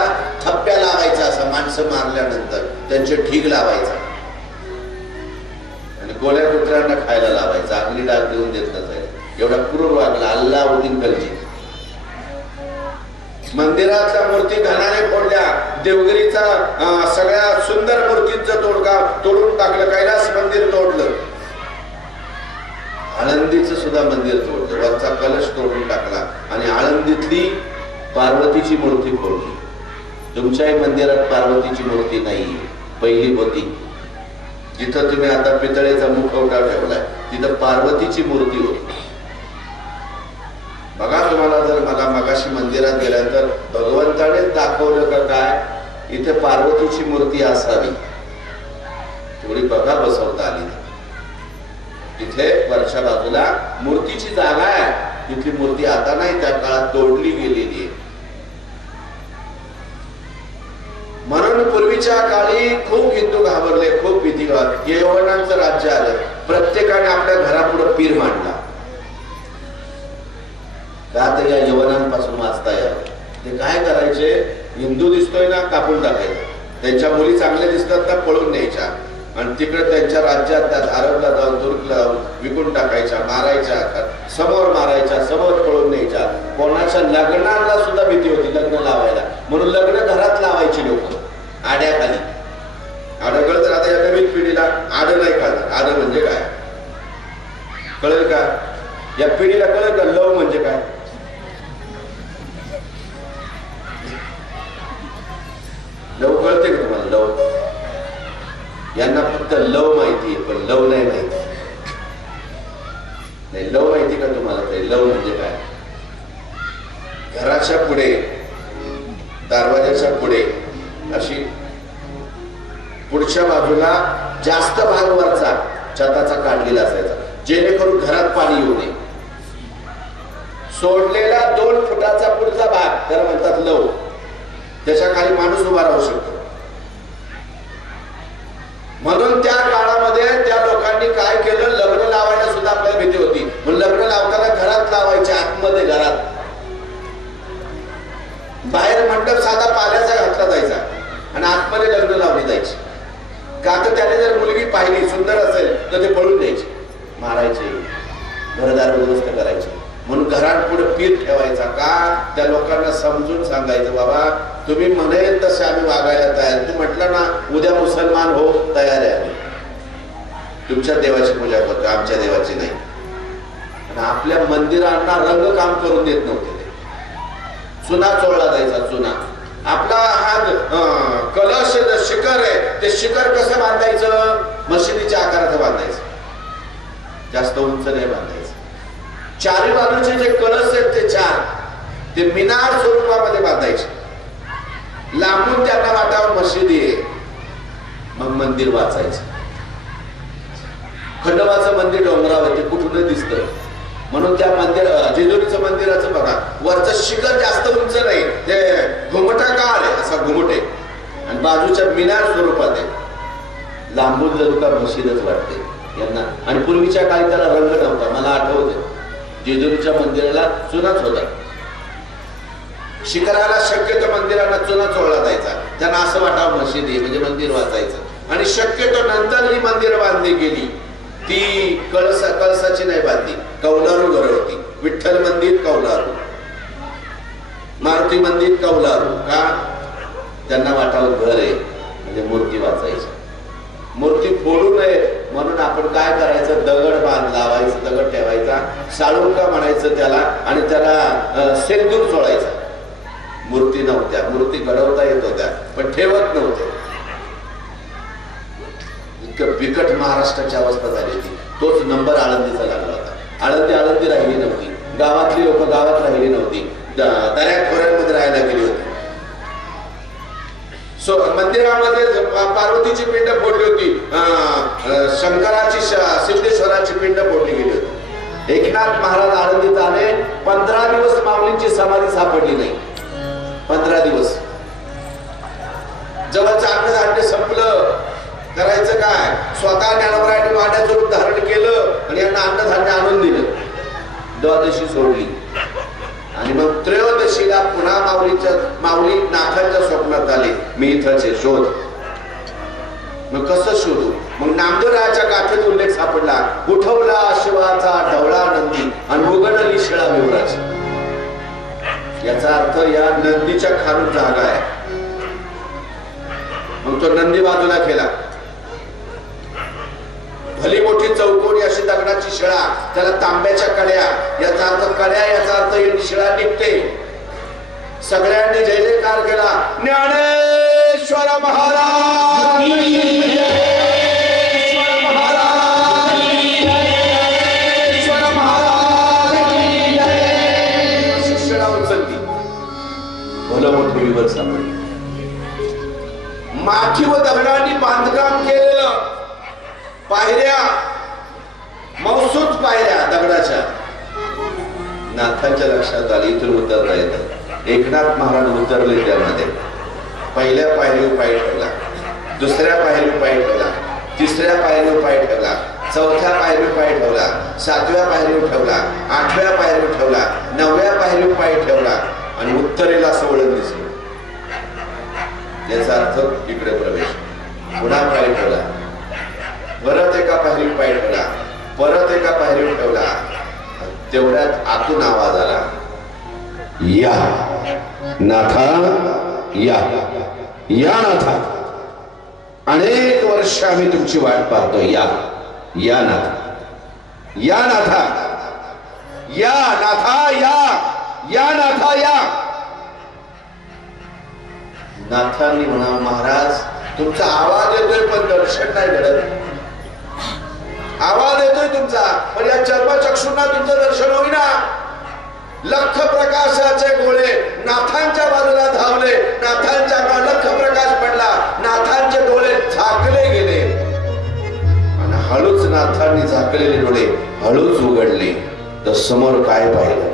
थप्प्या लावायचा, असं माणसं मारल्यानंतर त्यांचे ढीग लावायचा आणि गोळ्या कुत्र्यांना खायला लावायचा, अग्नी डाग देऊन देत नसायचा. एवढा क्रूर वागला अल्लाउद्दीन खलजी. मंदिरातल्या मूर्ती घाणाने फोडल्या, देवगिरीचा सगळ्या सुंदर मूर्तींचं तोडून टाकलं, कैलास मंदिर तोडलं, आळंदीचं सुद्धा मंदिर तोडलं, वरचा कलश तोडून टाकला आणि आळंदीतली पार्वतीची मूर्ती फोडली. तुमच्याही मंदिरात पार्वतीची मूर्ती नाही, पहिली होती. जिथं तुम्ही आता पितळेचा मुखवटा ठेवलाय तिथं पार्वतीची मूर्ती होती. बघा, तुम्हाला जर मला मगाशी मंदिरात गेल्यानंतर भगवंतानेच दाखवलं का काय इथे पार्वतीची मूर्ती असावी, थोडी बघा बसवता आली. तिथे वरच्या बाजूला मूर्तीची जागा आहे, तिथली मूर्ती आता नाही, त्या काळात तोडली गेलेली आहे. म्हणून पूर्वीच्या काळी खूप हिंदू घाबरले, खूप भीती घाबरली. यवनांचं राज्य आलं, प्रत्येकाने आपल्या घरापुढे पीर मांडला का तर या यवनांपासून वाचता यावं. ते काय करायचे, हिंदू दिसतोय ना कापून टाकायचं, त्यांच्या मुली चांगल्या दिसतात ना पळून न्यायच्या आणि तिकडे त्यांच्या राज्यात त्यात अरबला जाऊन तुर्कला जाऊन विकून टाकायच्या, मारायच्या, समोर मारायच्या, समोर पळून न्यायच्या. कोणाच्या लग्नाला सुद्धा भीती होती लग्न लावायला, म्हणून लग्न घरात लावायची लोक आड्याखाली. आडं कळत तर आता या नवीन पिढीला आडं नाही कळणार. आडं म्हणजे काय कळेल का? या पिढीला कळेल का लव म्हणजे काय? लव कळते का तुम्हाला? लव यांना फक्त लव माहिती आहे, पण लव नाही माहिती. नाही, लव माहिती का तुम्हाला? ते लव म्हणजे काय? घराच्या पुढे, दरवाजाच्या पुढे अशी पुढच्या बाजूला जास्त भाग वरचा छताचा काढलेला असायचा, जेणेकरून घरात पाणी येऊ नये. सोडलेला 2 फुटाचा पुढचा भाग त्याला म्हणतात लव. त्याच्या खाली माणूस उभा राहू शकतो. म्हणून त्या काळामध्ये त्या लोकांनी काय केलं, लग्न लावायला सुद्धा आपल्याला भीती होती, म्हणून लग्न लावताना घरात लावायचे, आतमध्ये घरात. बाहेर मंडप साधा पाल्याचा घातला जायचा आणि आतमध्ये लग्न लावली जायची. का तर त्याने जर मुलगी पाहिली सुंदर असेल तर ते पळून द्यायचे, मारायचे, घरदार उद्ध्वस्त करायचे. म्हणून घरापुढे पीर ठेवायचा का? त्या लोकांना समजून सांगायचं, बाबा तुम्ही म्हणेल तसे आम्ही वागायला तयार. तू म्हटलं ना उद्या मुसलमान हो, तयार आहे आम्ही. तुमच्या देवाची पूजा करतो, आमच्या देवाची नाही. आणि आपल्या मंदिरांना रंगकाम करून देत नव्हते ते. चुना चोळला जायचा, चुना. आपला हा कलश शिखर आहे, ते शिखर कसं बांधायचं? मशिदीच्या आकारात बांधायचं, जास्त उंच नाही बांधायचं. चारी बाजूचे जे कलश आहेत ते 4 ते मिनार स्वरूपामध्ये बांधायचे. लांबून त्यांना वाटावं मशिदी आहे, मग मंदिर वाचायचं. खंडोबाचं मंदिर डोंगरावर ते कुठून दिसतं, म्हणून त्या मंदिर जेजुरीचं मंदिराचं बघा, वरचं शिखर जास्त उंच नाही, ते घुमटाकार आहे, असा घुमटे, आणि बाजूच्या मिनार स्वरूपात आहे. लांबून जर का मशिदच वाटते यांना. आणि पूर्वीच्या काळी त्याला रंग नव्हता. मला आठवतं जेजुरीच्या मंदिराला चुनाच होता. शिखराला शक्यतो मंदिराला चुना चोळला जायचा, त्यांना असं वाटावं मशिदी म्हणजे मंदिर वाचायचं. आणि शक्यतो नंतर ही मंदिर बांधली गेली ती कळसाची नाही बांधली, कौलारू घर होती. विठ्ठल मंदिर कौलारू, मारुती मंदिर कौलारू. का? त्यांना वाटावं घर आहे म्हणजे मूर्ती वाचायची. मूर्ती फोडू नये म्हणून आपण काय करायचं, दगड बांध लावायचं, दगड ठेवायचा, साळुंका म्हणायचं त्याला, आणि त्याला सेंदूर चोळायचा. मूर्ती नव्हत्या, मूर्ती घडवता येत होत्या पण ठेवत नव्हते. इतकं बिकट महाराष्ट्राची अवस्था झाली होती. तोच नंबर आळंदीचा लागला होता. आळंदी राहिली नव्हती, गावातली लोक गावात राहिली नव्हती, दऱ्या खोऱ्यांमध्ये राहायला गेली होती. मंदिरामध्ये पार्वतीची पिंड फोडली होती, शंकराची सिद्धेश्वराची पिंड फोडली गेली होती. एकनाथ महाराज आळंदीत आले, 15 दिवस माऊलींची समाधी सापडली नाही. 15 दिवस जवळचं अन्नधान्य संपलं. करायचं काय? स्वतः ज्ञानोबरायांनी वाड्याचं रूप धारण केलं आणि यांना अन्नधान्य आणून दिलं. द्वादशी सोडली आणि मग त्रयोदशी वशीला पुन्हा माऊली नाथांच्या स्वप्नात आली, मी इथंच आहे, शोध. मग कसं शोधू? मग नामदेवरायाच्या गाथेत उल्लेख सापडला, उठवला शिवाचा ढवळा नंदी आणि उघडली शिळा विवराची. याचा अर्थ या नंदीच्या खालून जागा आहे. मग तो नंदी बाजूला केला, भली मोठी चौकोनी अशी दगडाची शिळा, त्याला तांब्याच्या कड्या, याचा अर्थ कड्या, याचा अर्थ शिळा निघते. सगळ्यांनी जय जयकार केला, ज्ञानेश्वर महाराज, ज्ञानेश्वर महाराज, ज्ञानेश्वर महाराज. शिळा उचलली, भलं मोठी विवर सापडली. माती व दगडांनी बांधकाम केलेलं, पायऱ्या, मौसूद पायऱ्या दगडाच्या. नाथांच्या लक्षात आली इथून उतरता येतं. एकनाथ महाराज उतरले त्यामध्ये. पहिल्या पायरीवर पाय ठेवला, दुसऱ्या पायरीवर पाय ठेवला, तिसऱ्या पायरीवर पाय ठेवला, चौथ्या पायरीवर पाय ठेवला, सातव्या पायरीवर ठेवला, आठव्या पायरीवर ठेवला, नवव्या पायरीवर पाय ठेवला आणि उत्तरेला असं वळण दिसलं. याचा अर्थ इकडे प्रवेश. पुन्हा पाय ठेवला, परत एका पायरीवर पाय ठेवला, परत एका पायरीवर ठेवला. तेवढ्यात आतून आवाज आला, या नाथा, या या नाथा, अनेक वर्ष आम्ही तुमची वाट पाहतो. या या नाथा, या नाथा, या नाथा, या या नाथा, या. नाथांनी म्हणा, महाराज तुमचा आवाज येतोय पण दर्शन नाही घडत. आवाज येतोय तुमचा पण या चर्मचक्षुंना तुमचं दर्शन होईना. लख प्रकाशाचे गोळे नाथांच्या बाजूला धावले, नाथांच्या लख प्रकाश पडला, नाथांचे डोळे झाकले गेले आणि हळूच नाथांनी झाकलेले डोळे हळूच उघडले. तर समोर काय पाहिलं?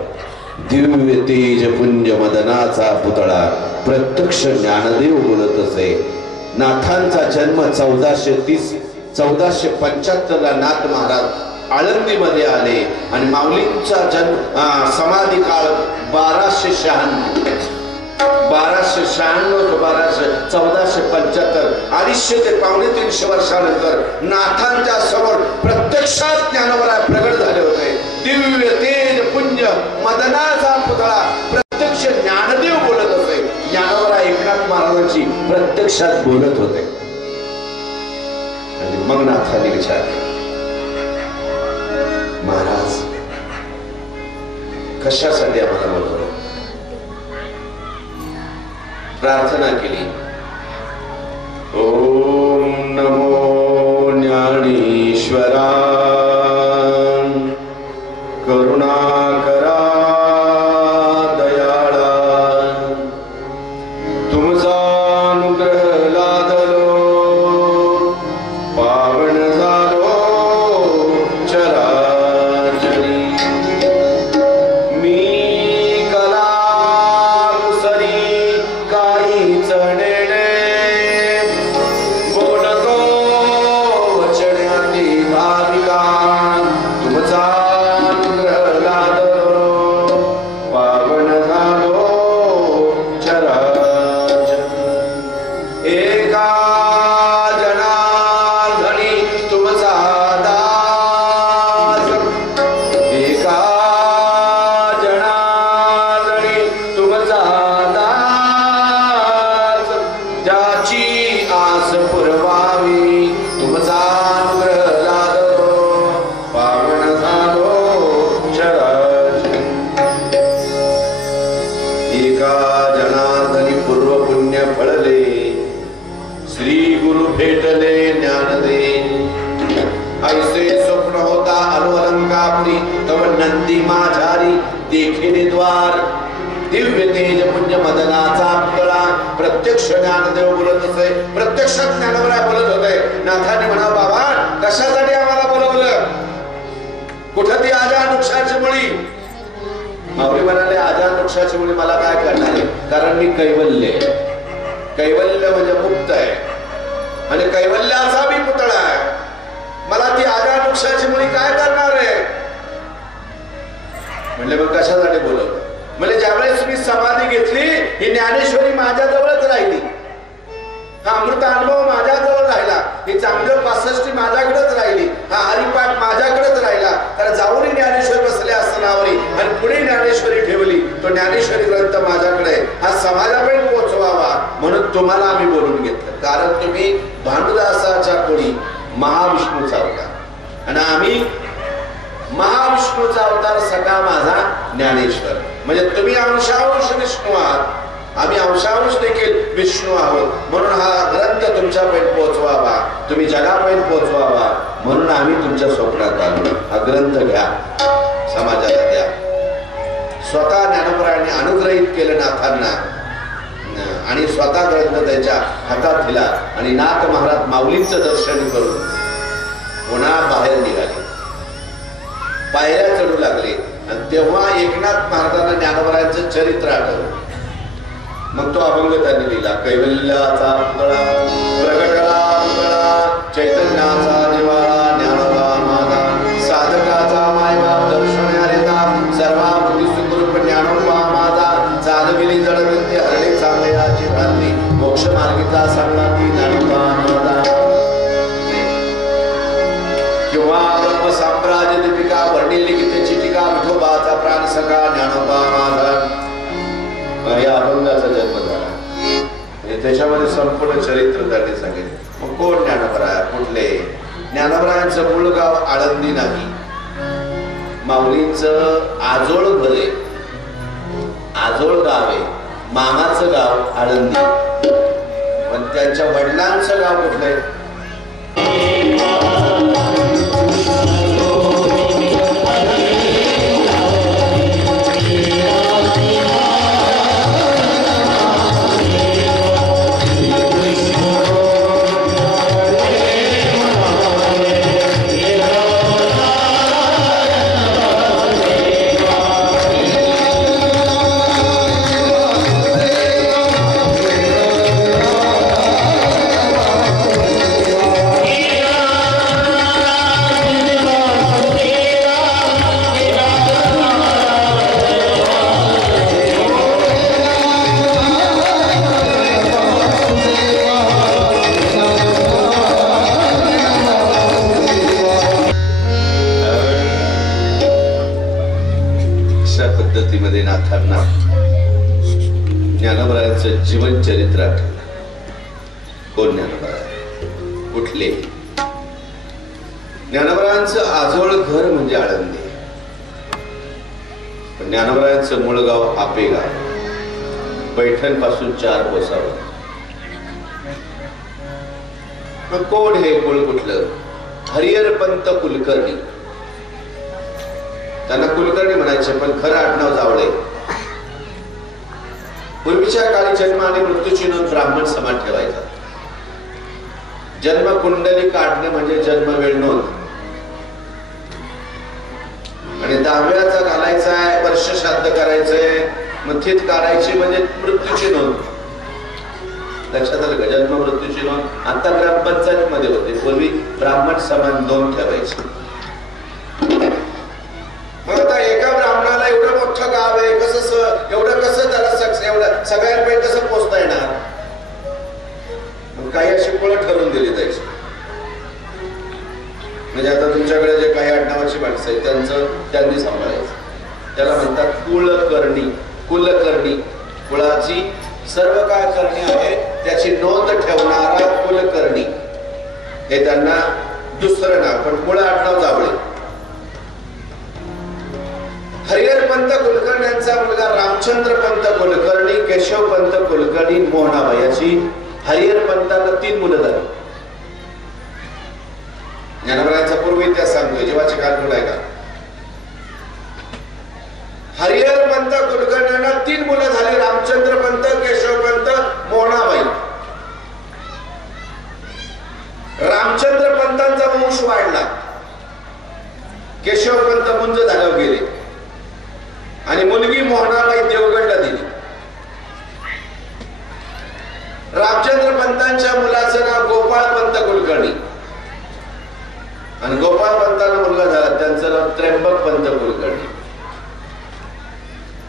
दिव्य तेज पुंज मदनाचा पुतळा. प्रत्यक्ष ज्ञानदेव बोलत असे. नाथांचा जन्म 1475 ला नाथ महाराज आळंदीमध्ये आले आणि माऊलींचा जन्म समाधी काळ 1296 1475 250 ते 250 वर्षानंतर नाथांच्या समोर प्रत्यक्षात ज्ञानोबा प्रगट झाले होते. दिव्य तेज पुंज मदनाचा पुतळा. प्रत्यक्ष ज्ञानदेव बोलत होते. ज्ञानोबा एकनाथ महाराजांची प्रत्यक्षात बोलत होते. आणि मग नाथांनी विचारले, महाराज कशासाठी आम्हाला बोलवलं? प्रार्थना केली, ओम नमो ज्ञानेश्वरा करुणाकरा दयाळा. तुमचा अनुग्रह लादलो पावन झालो चराचरी. मी कलाकुसरी काहीच नेणे बोलतो वचनाती भाविका. तुमचा अनुग्रह लादलो पावन झालो चराचरी. एका जनार्दनी तुमचा दास. एका जनार्दनी तुमचा दास. ज्याची आस पुरवावी तुमचा अनुग्रह लादलो पावन झालो चराचरी. एका जनार्दनी पूर्व पुण्य फळले. श्री गुरु भेटले ज्ञानदे. ऐसे स्वप्न होता अनुअलंकापुरी तव नंदी माझारी देखिले द्वार. दिव्य तेज पुंज मदनाचा पुतळा. प्रत्यक्ष ज्ञानदेव बोलत असे. प्रत्यक्ष ज्ञानोबा बोलत होते. नाथांनी म्हणा, बाबा कशासाठी आम्हाला बोलवलं? कुठं ती आजा वृक्षाची मुळी? माऊली म्हणाले, आजा वृक्षाची मुळी मला काय करणार आहे? कारण मी कैवल्य. कैवल्य म्हणजे मुक्त आहे आणि कैवल्याचा मी पुतळा आहे. मला ती आजा वृक्षाची मुळी काय करणार आहे? म्हणले, मग कशासाठी बोलवलं? म्हणजे ज्यावेळेस मी समाधी घेतली ही ज्ञानेश्वरी माझ्याजवळच राहिली, हा अमृत अनुभव माझ्याजवळ राहिला, ही चांगलं 65 माझ्याकडेच राहिली, हा हरिपाठ माझ्याकडेच राहिला. कारण जाऊन ज्ञानेश्वर बसले आसनावरी आणि पुढे ज्ञानेश्वरी ठेवली. तो ज्ञानेश्वरी ग्रंथ माझ्याकडे, हा समाजापर्यंत पोहोचवावा म्हणून तुम्हाला आम्ही बोलून घेतलं. कारण तुम्ही भांडुदासाच्या कोणी महाविष्णूचा अवतार आणि आम्ही महाविष्णूचा अवतार सखा माझा ज्ञानेश्वर. म्हणजे तुम्ही अंशांश विष्णू आहात, आम्ही अंशांश देखील विष्णू आहोत. म्हणून हा ग्रंथ तुमच्यापर्यंत पोहोचवावा, तुम्ही जगापर्यंत पोहोचवावा म्हणून आम्ही तुमच्या स्वप्नात आलो. हा ग्रंथ घ्या, समाजाला द्या. स्वतः ज्ञानोबरायांनी अनुग्रहित केलं नाथांना आणि स्वतः ग्रंथ त्यांच्या हातात दिला आणि नाथ महाराज माऊलींचं दर्शन करून पुन्हा बाहेर निघाले, पायऱ्या चढू लागले. आणि तेव्हा एकनाथ महाराजांना ज्ञानोबरायांचं चरित्र आठवलं. मग तो अभंग त्यांनी लिहिला. कैवल्याचा पुतळा प्रगटला पुतळा, चैतन्याचा निवाळा ज्ञानोबा माझा, साधकाचा मायबाप दर्शनारिता, सर्वाभूती सुखरूप ज्ञानोबा माझा, चालविली जडविद्य हरणे चांगले याची भ्रांती, मोक्ष मार्गिका सांगणारी ज्ञानोबा माझा. किंवा ब्रह्म साम्राज्य दीपिका वर्णिली गीतेची टीका, विठोबाचा प्राण सखा ज्ञानोबा माझा. या अभंगाचा जन्म झाला. त्याच्यामध्ये संपूर्ण चरित्र त्यांनी सांगितले. मग कोण ज्ञानोबराय, कुठले? ज्ञानोबरायांचं मूळ गाव आळंदी नाही, माऊलींचं आजोळ घर आहे, आजोळ गाव आहे, मामाचं गाव आळंदी. पण त्यांच्या वडिलांचं गाव कुठलंय? नाथांना ज्ञानोबरायांचं जीवन चरित्र आठवलं. कोण ज्ञानोबराय, कुठले? ज्ञानोबरायांचं आजोळ घर म्हणजे आळंदी, पण ज्ञानोबरायांचं मूळ गाव आपेगाव, पैठण पासून 4 कोसावर. मग कोण हे कुळ कुठलं? हरिहरपंत कुलकर्णी. त्यांना कुलकर्णी म्हणायचे, पण खरं आडनाव जावळे. पूर्वीच्या काळी जन्म आणि मृत्यूची नोंद ब्राह्मण समाज ठेवायचा. जन्म कुंडली काढणे म्हणजे जन्म वेळ नोंद, आणि 10व्याचा घालायचा आहे, वर्ष श्राद्ध करायचंय, मथित काढायची म्हणजे मृत्यूची नोंद. लक्षात आलं का? जन्म मृत्यूची नोंद आता ग्रामपंचायत मध्ये होते, पूर्वी ब्राह्मण समाज 2 ठेवायचे. मग आता एका ब्राह्मणाला एवढं मोठं गाव आहे, कसं एवढं कसं त्याला एवढं सगळ्यांपर्यंत कसं पोचता येणार? मग काही अशी कुळ ठरवून दिली जायची. म्हणजे आता तुमच्याकडे जे काही आडनावाची माणसं आहेत त्यांनी सांभाळायचं. त्याला म्हणतात कुलकर्णी. कुलकर्णी, कुळाची सर्व काय करणी आहे त्याची नोंद ठेवणारा कुलकर्णी, हे त्यांना दुसरं नाव, पण मूळ आडनाव जावळे. हरिहरपंत कुलकर्णी यांचा मुलगा रामचंद्र पंत कुलकर्णी, केशवपंत कुलकर्णी, मोहनाबाई याची हरिहरपंतांना 3 मुलं झाली. ज्ञानोबरायांचा पूर्व इतिहास सांगतोय, जेव्हाचे कालखंड आहे का? हरिहरपंत कुलकर्ण्यांना 3 मुलं झाली, रामचंद्र पंत, केशवपंत, मोहनाबाई. रामचंद्र पंतांचा वंश वाढला, केशवपंत मुंज झाल्यावर गेले आणि मुलगी मोहनाबाई देवगडला दिली. रामचंद्र पंतांच्या मुलाचं नाव गोपाळपंत कुलकर्णी आणि गोपाळपंतांना मुलगा झाला, त्यांचं नाव त्र्यंबकपंत कुलकर्णी.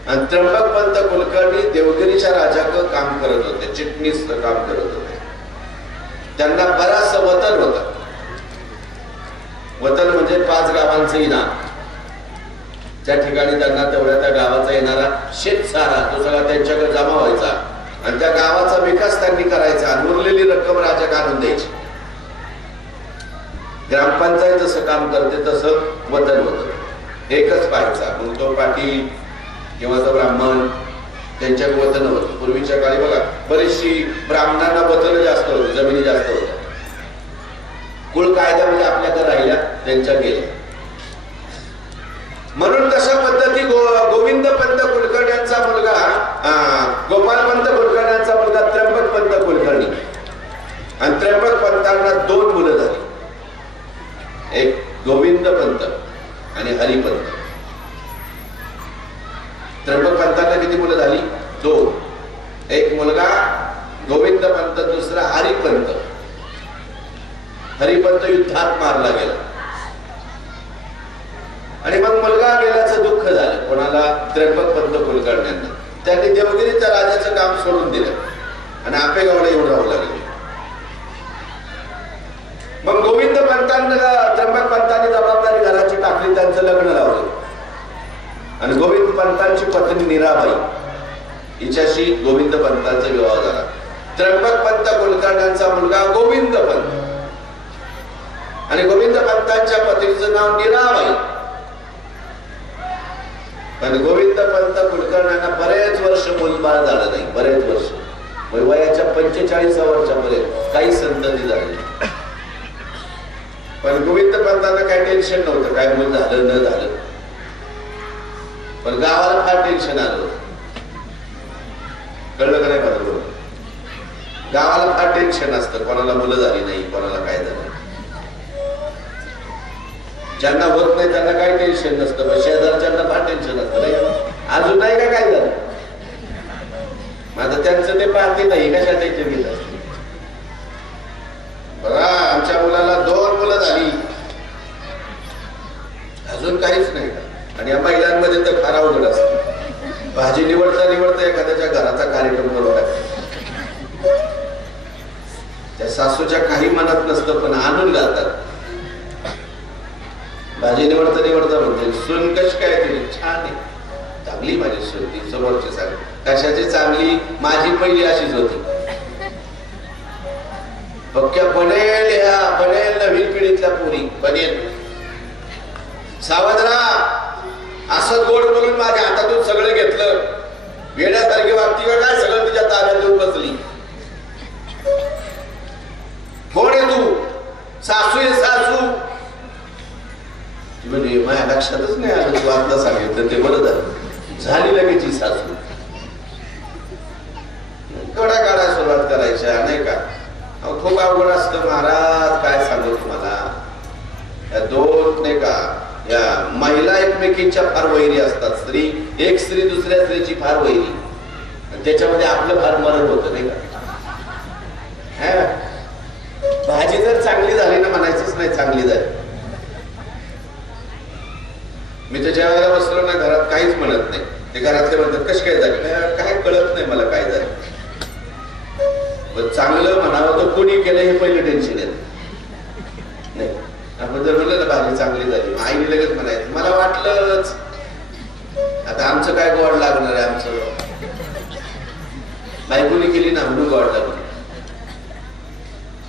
आणि त्र्यंबकपंत कुलकर्णी देवगिरीच्या राजाकडे काम करत होते, चिटणीस काम करत होते. त्यांना बराच वतन होत. वतन म्हणजे 5 गावांचं इनाम. त्या ठिकाणी त्यांना तेवढ्या त्या गावाचा येणारा शेतसारा तो सगळा त्यांच्याकडे जमा व्हायचा आणि त्या गावाचा विकास त्यांनी करायचा आणि उरलेली रक्कम राजा आणून द्यायची. ग्रामपंचायत जसं काम करते तसं वतन होतं, एकच पाहायचा. मग तो पाटील किंवा तो ब्राह्मण त्यांच्या वतन होतं. पूर्वीच्या काळी बघा बरीचशी ब्राह्मणांना वतन जास्त होती, जमिनी जास्त होत्या. कुळ कायद्यामध्ये आपल्याकडे राहिल्या, त्यांच्या गेल्या. म्हणून तशा पद्धती गोविंदपंत कुलकर्ण्यांचा मुलगा गोपालपंत कुलकर्ण्यांचा मुलगा त्र्यंबकपंत कुलकर्णी. आणि त्र्यंबकपंतांना 2 मुलं झाली, एक गोविंदपंत आणि हरिपंत. त्र्यंबकपंतांना किती मुलं झाली? 2. एक मुलगा गोविंदपंत, दुसरा हरिपंत. हरिपंत युद्धात मारला गेला आणि मग मुलगा गेल्याचं दुःख झालं कोणाला? त्र्यंबकपंत कुलकर्ण्यांना. त्यांनी देवगिरीच्या राजाचं काम सोडून दिलं आणि आपेगावला येऊन राहू लागले. मग गोविंदपंतांना त्र्यंबकपंतांनी जबाबदारी घराची टाकली, त्यांचं लग्न लावलं आणि गोविंदपंतांची पत्नी मीराबाई हिच्याशी गोविंदपंतांचा विवाह झाला. त्र्यंबकपंत कुलकर्ण्यांचा मुलगा गोविंदपंत आणि गोविंदपंतांच्या पत्नीचं नाव मीराबाई. पण गोविंदपंत कुलकर्ण्यांना बरेच वर्ष मुलबाळ झालं नाही, बरेच वर्ष. वयाच्या 45 वर्षापर्यंत काही संतती झाली. पण गोविंदपंतांना काही टेन्शन नव्हतं, काय मुल झालं न झालं. पण गावाला फार टेन्शन आलं. कळलं का नाही? बरोबर, गावाला फार टेन्शन असतं, कोणाला मुलं झाली नाही, कोणाला काय झालं. ज्यांना होत नाही त्यांना काही टेन्शन नसतं, पण शेजारच्यांना फार टेन्शन असतं. अजून नाही का काय झालं? माझं त्यांचं ते पाहते नाही, कशा टेन्शन घेत असते. बघा आमच्या मुलाला 2 मुलं झाली, अजून काहीच नाही का? आणि या महिलांमध्ये तर फार अवघड असतं. भाजी निवडता एखाद्याच्या घराचा कार्यक्रम करून टाकतात. त्या सासूच्या काही मनात नसतं पण आणून घालतात. भाजी निवडता म्हणते सून कशी काय केली? छान आहे, चांगली माझी सून. ती समोरची सांग कशाची चांगली? माझी पहिली अशीच होती. पक्क्या बनेल, ह्या बनेल नवीन पिढीतल्या पोरी बनेल. सावध राहा, असं गोड बोलून माझ्या हातातून सगळं घेतलं, वेड्यासारखी वागती का काय? सगळं तिच्या ताब्यात येऊन बसली. कोण आहे तू? सासू आहे, सासू. म्हणजे माझ्या लक्षातच नाही आलं, तू आता सांगितलं ते बरं झालं. झाली लगेच सासू. कडा काढा सुरुवात करायच्या नाही का? खूप अवघड असतं महाराज, काय सांगू तुम्हाला. या 2 नाही का या महिला एकमेकींच्या फार वैरी असतात. एक स्त्री दुसऱ्या स्त्रीची फार वैरी, त्याच्यामध्ये आपलं फार मरण होतं नाही का? भाजी जर चांगली झाली ना, म्हणायचंच नाही चांगली झाली. मी तर ज्या वेळेला बसलो ना घरात काहीच म्हणत नाही. ते घरातले म्हणतात कशी काय झाली? काय कळत नाही मला काय झालं. पण चांगलं म्हणावं तर कोणी केलं हे पहिलं टेन्शन येत नाही. आपण जर म्हणलं ना भाजी चांगली झाली, आईने लगेच म्हणायचं मला वाटलंच. आता आमचं काय गोड लागणार आहे? आमचं बायकोनी केली ना म्हणून गोड लागलं.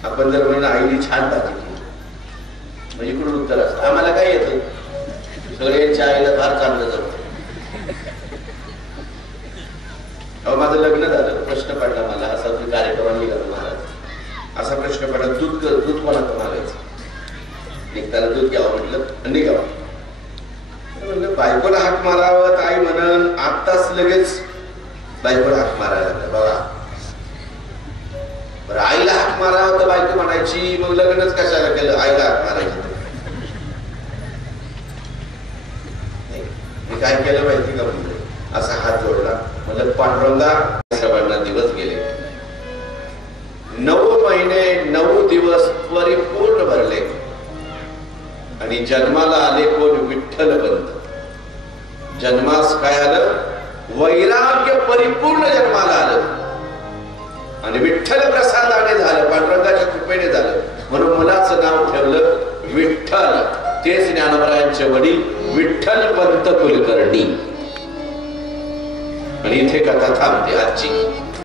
आपण जर म्हणलं आईने छान भाजी केली, मग इकडून उत्तर असतं आम्हाला काय येतं? सगळ्यांच्या आईला फार चांगलं जमतं. माझं लग्न झालं, प्रश्न पडला मला असा कार्यक्रम निघाला महाराज. असा प्रश्न पडला दूध कोणाचं मागायचं? निघताना दूध घ्यावं म्हटलं, निघावं म्हणलं. बायकोला हाक मारावं तर आई म्हणन आत्ताच लगेच बायकोला हाक मारायला लागला. बघा बरं, आईला हाक मारावं तर बायको म्हणायची मग लग्नच कशाला केलं? आईला हाक मारायची. मी काय केलं माहिती का? म्हणजे असा हात जोडला, म्हणजे पांडुरंगा सर्वांना दिवस गेले. 9 महिने 9 दिवस परिपूर्ण भरले आणि जन्माला आले कोण? विठ्ठल पंत. जन्मास काय आलं? वैराग्य परिपूर्ण जन्माला आलं आणि विठ्ठल प्रसादाने झालं, पांडुरंगाच्या कृपेने झालं, म्हणून मुलाचं नाव ठेवलं विठ्ठल. तेच ज्ञानोबरायांचे वडील विठ्ठल पंत कुलकर्णी. आणि इथे कथा थांबते आजची.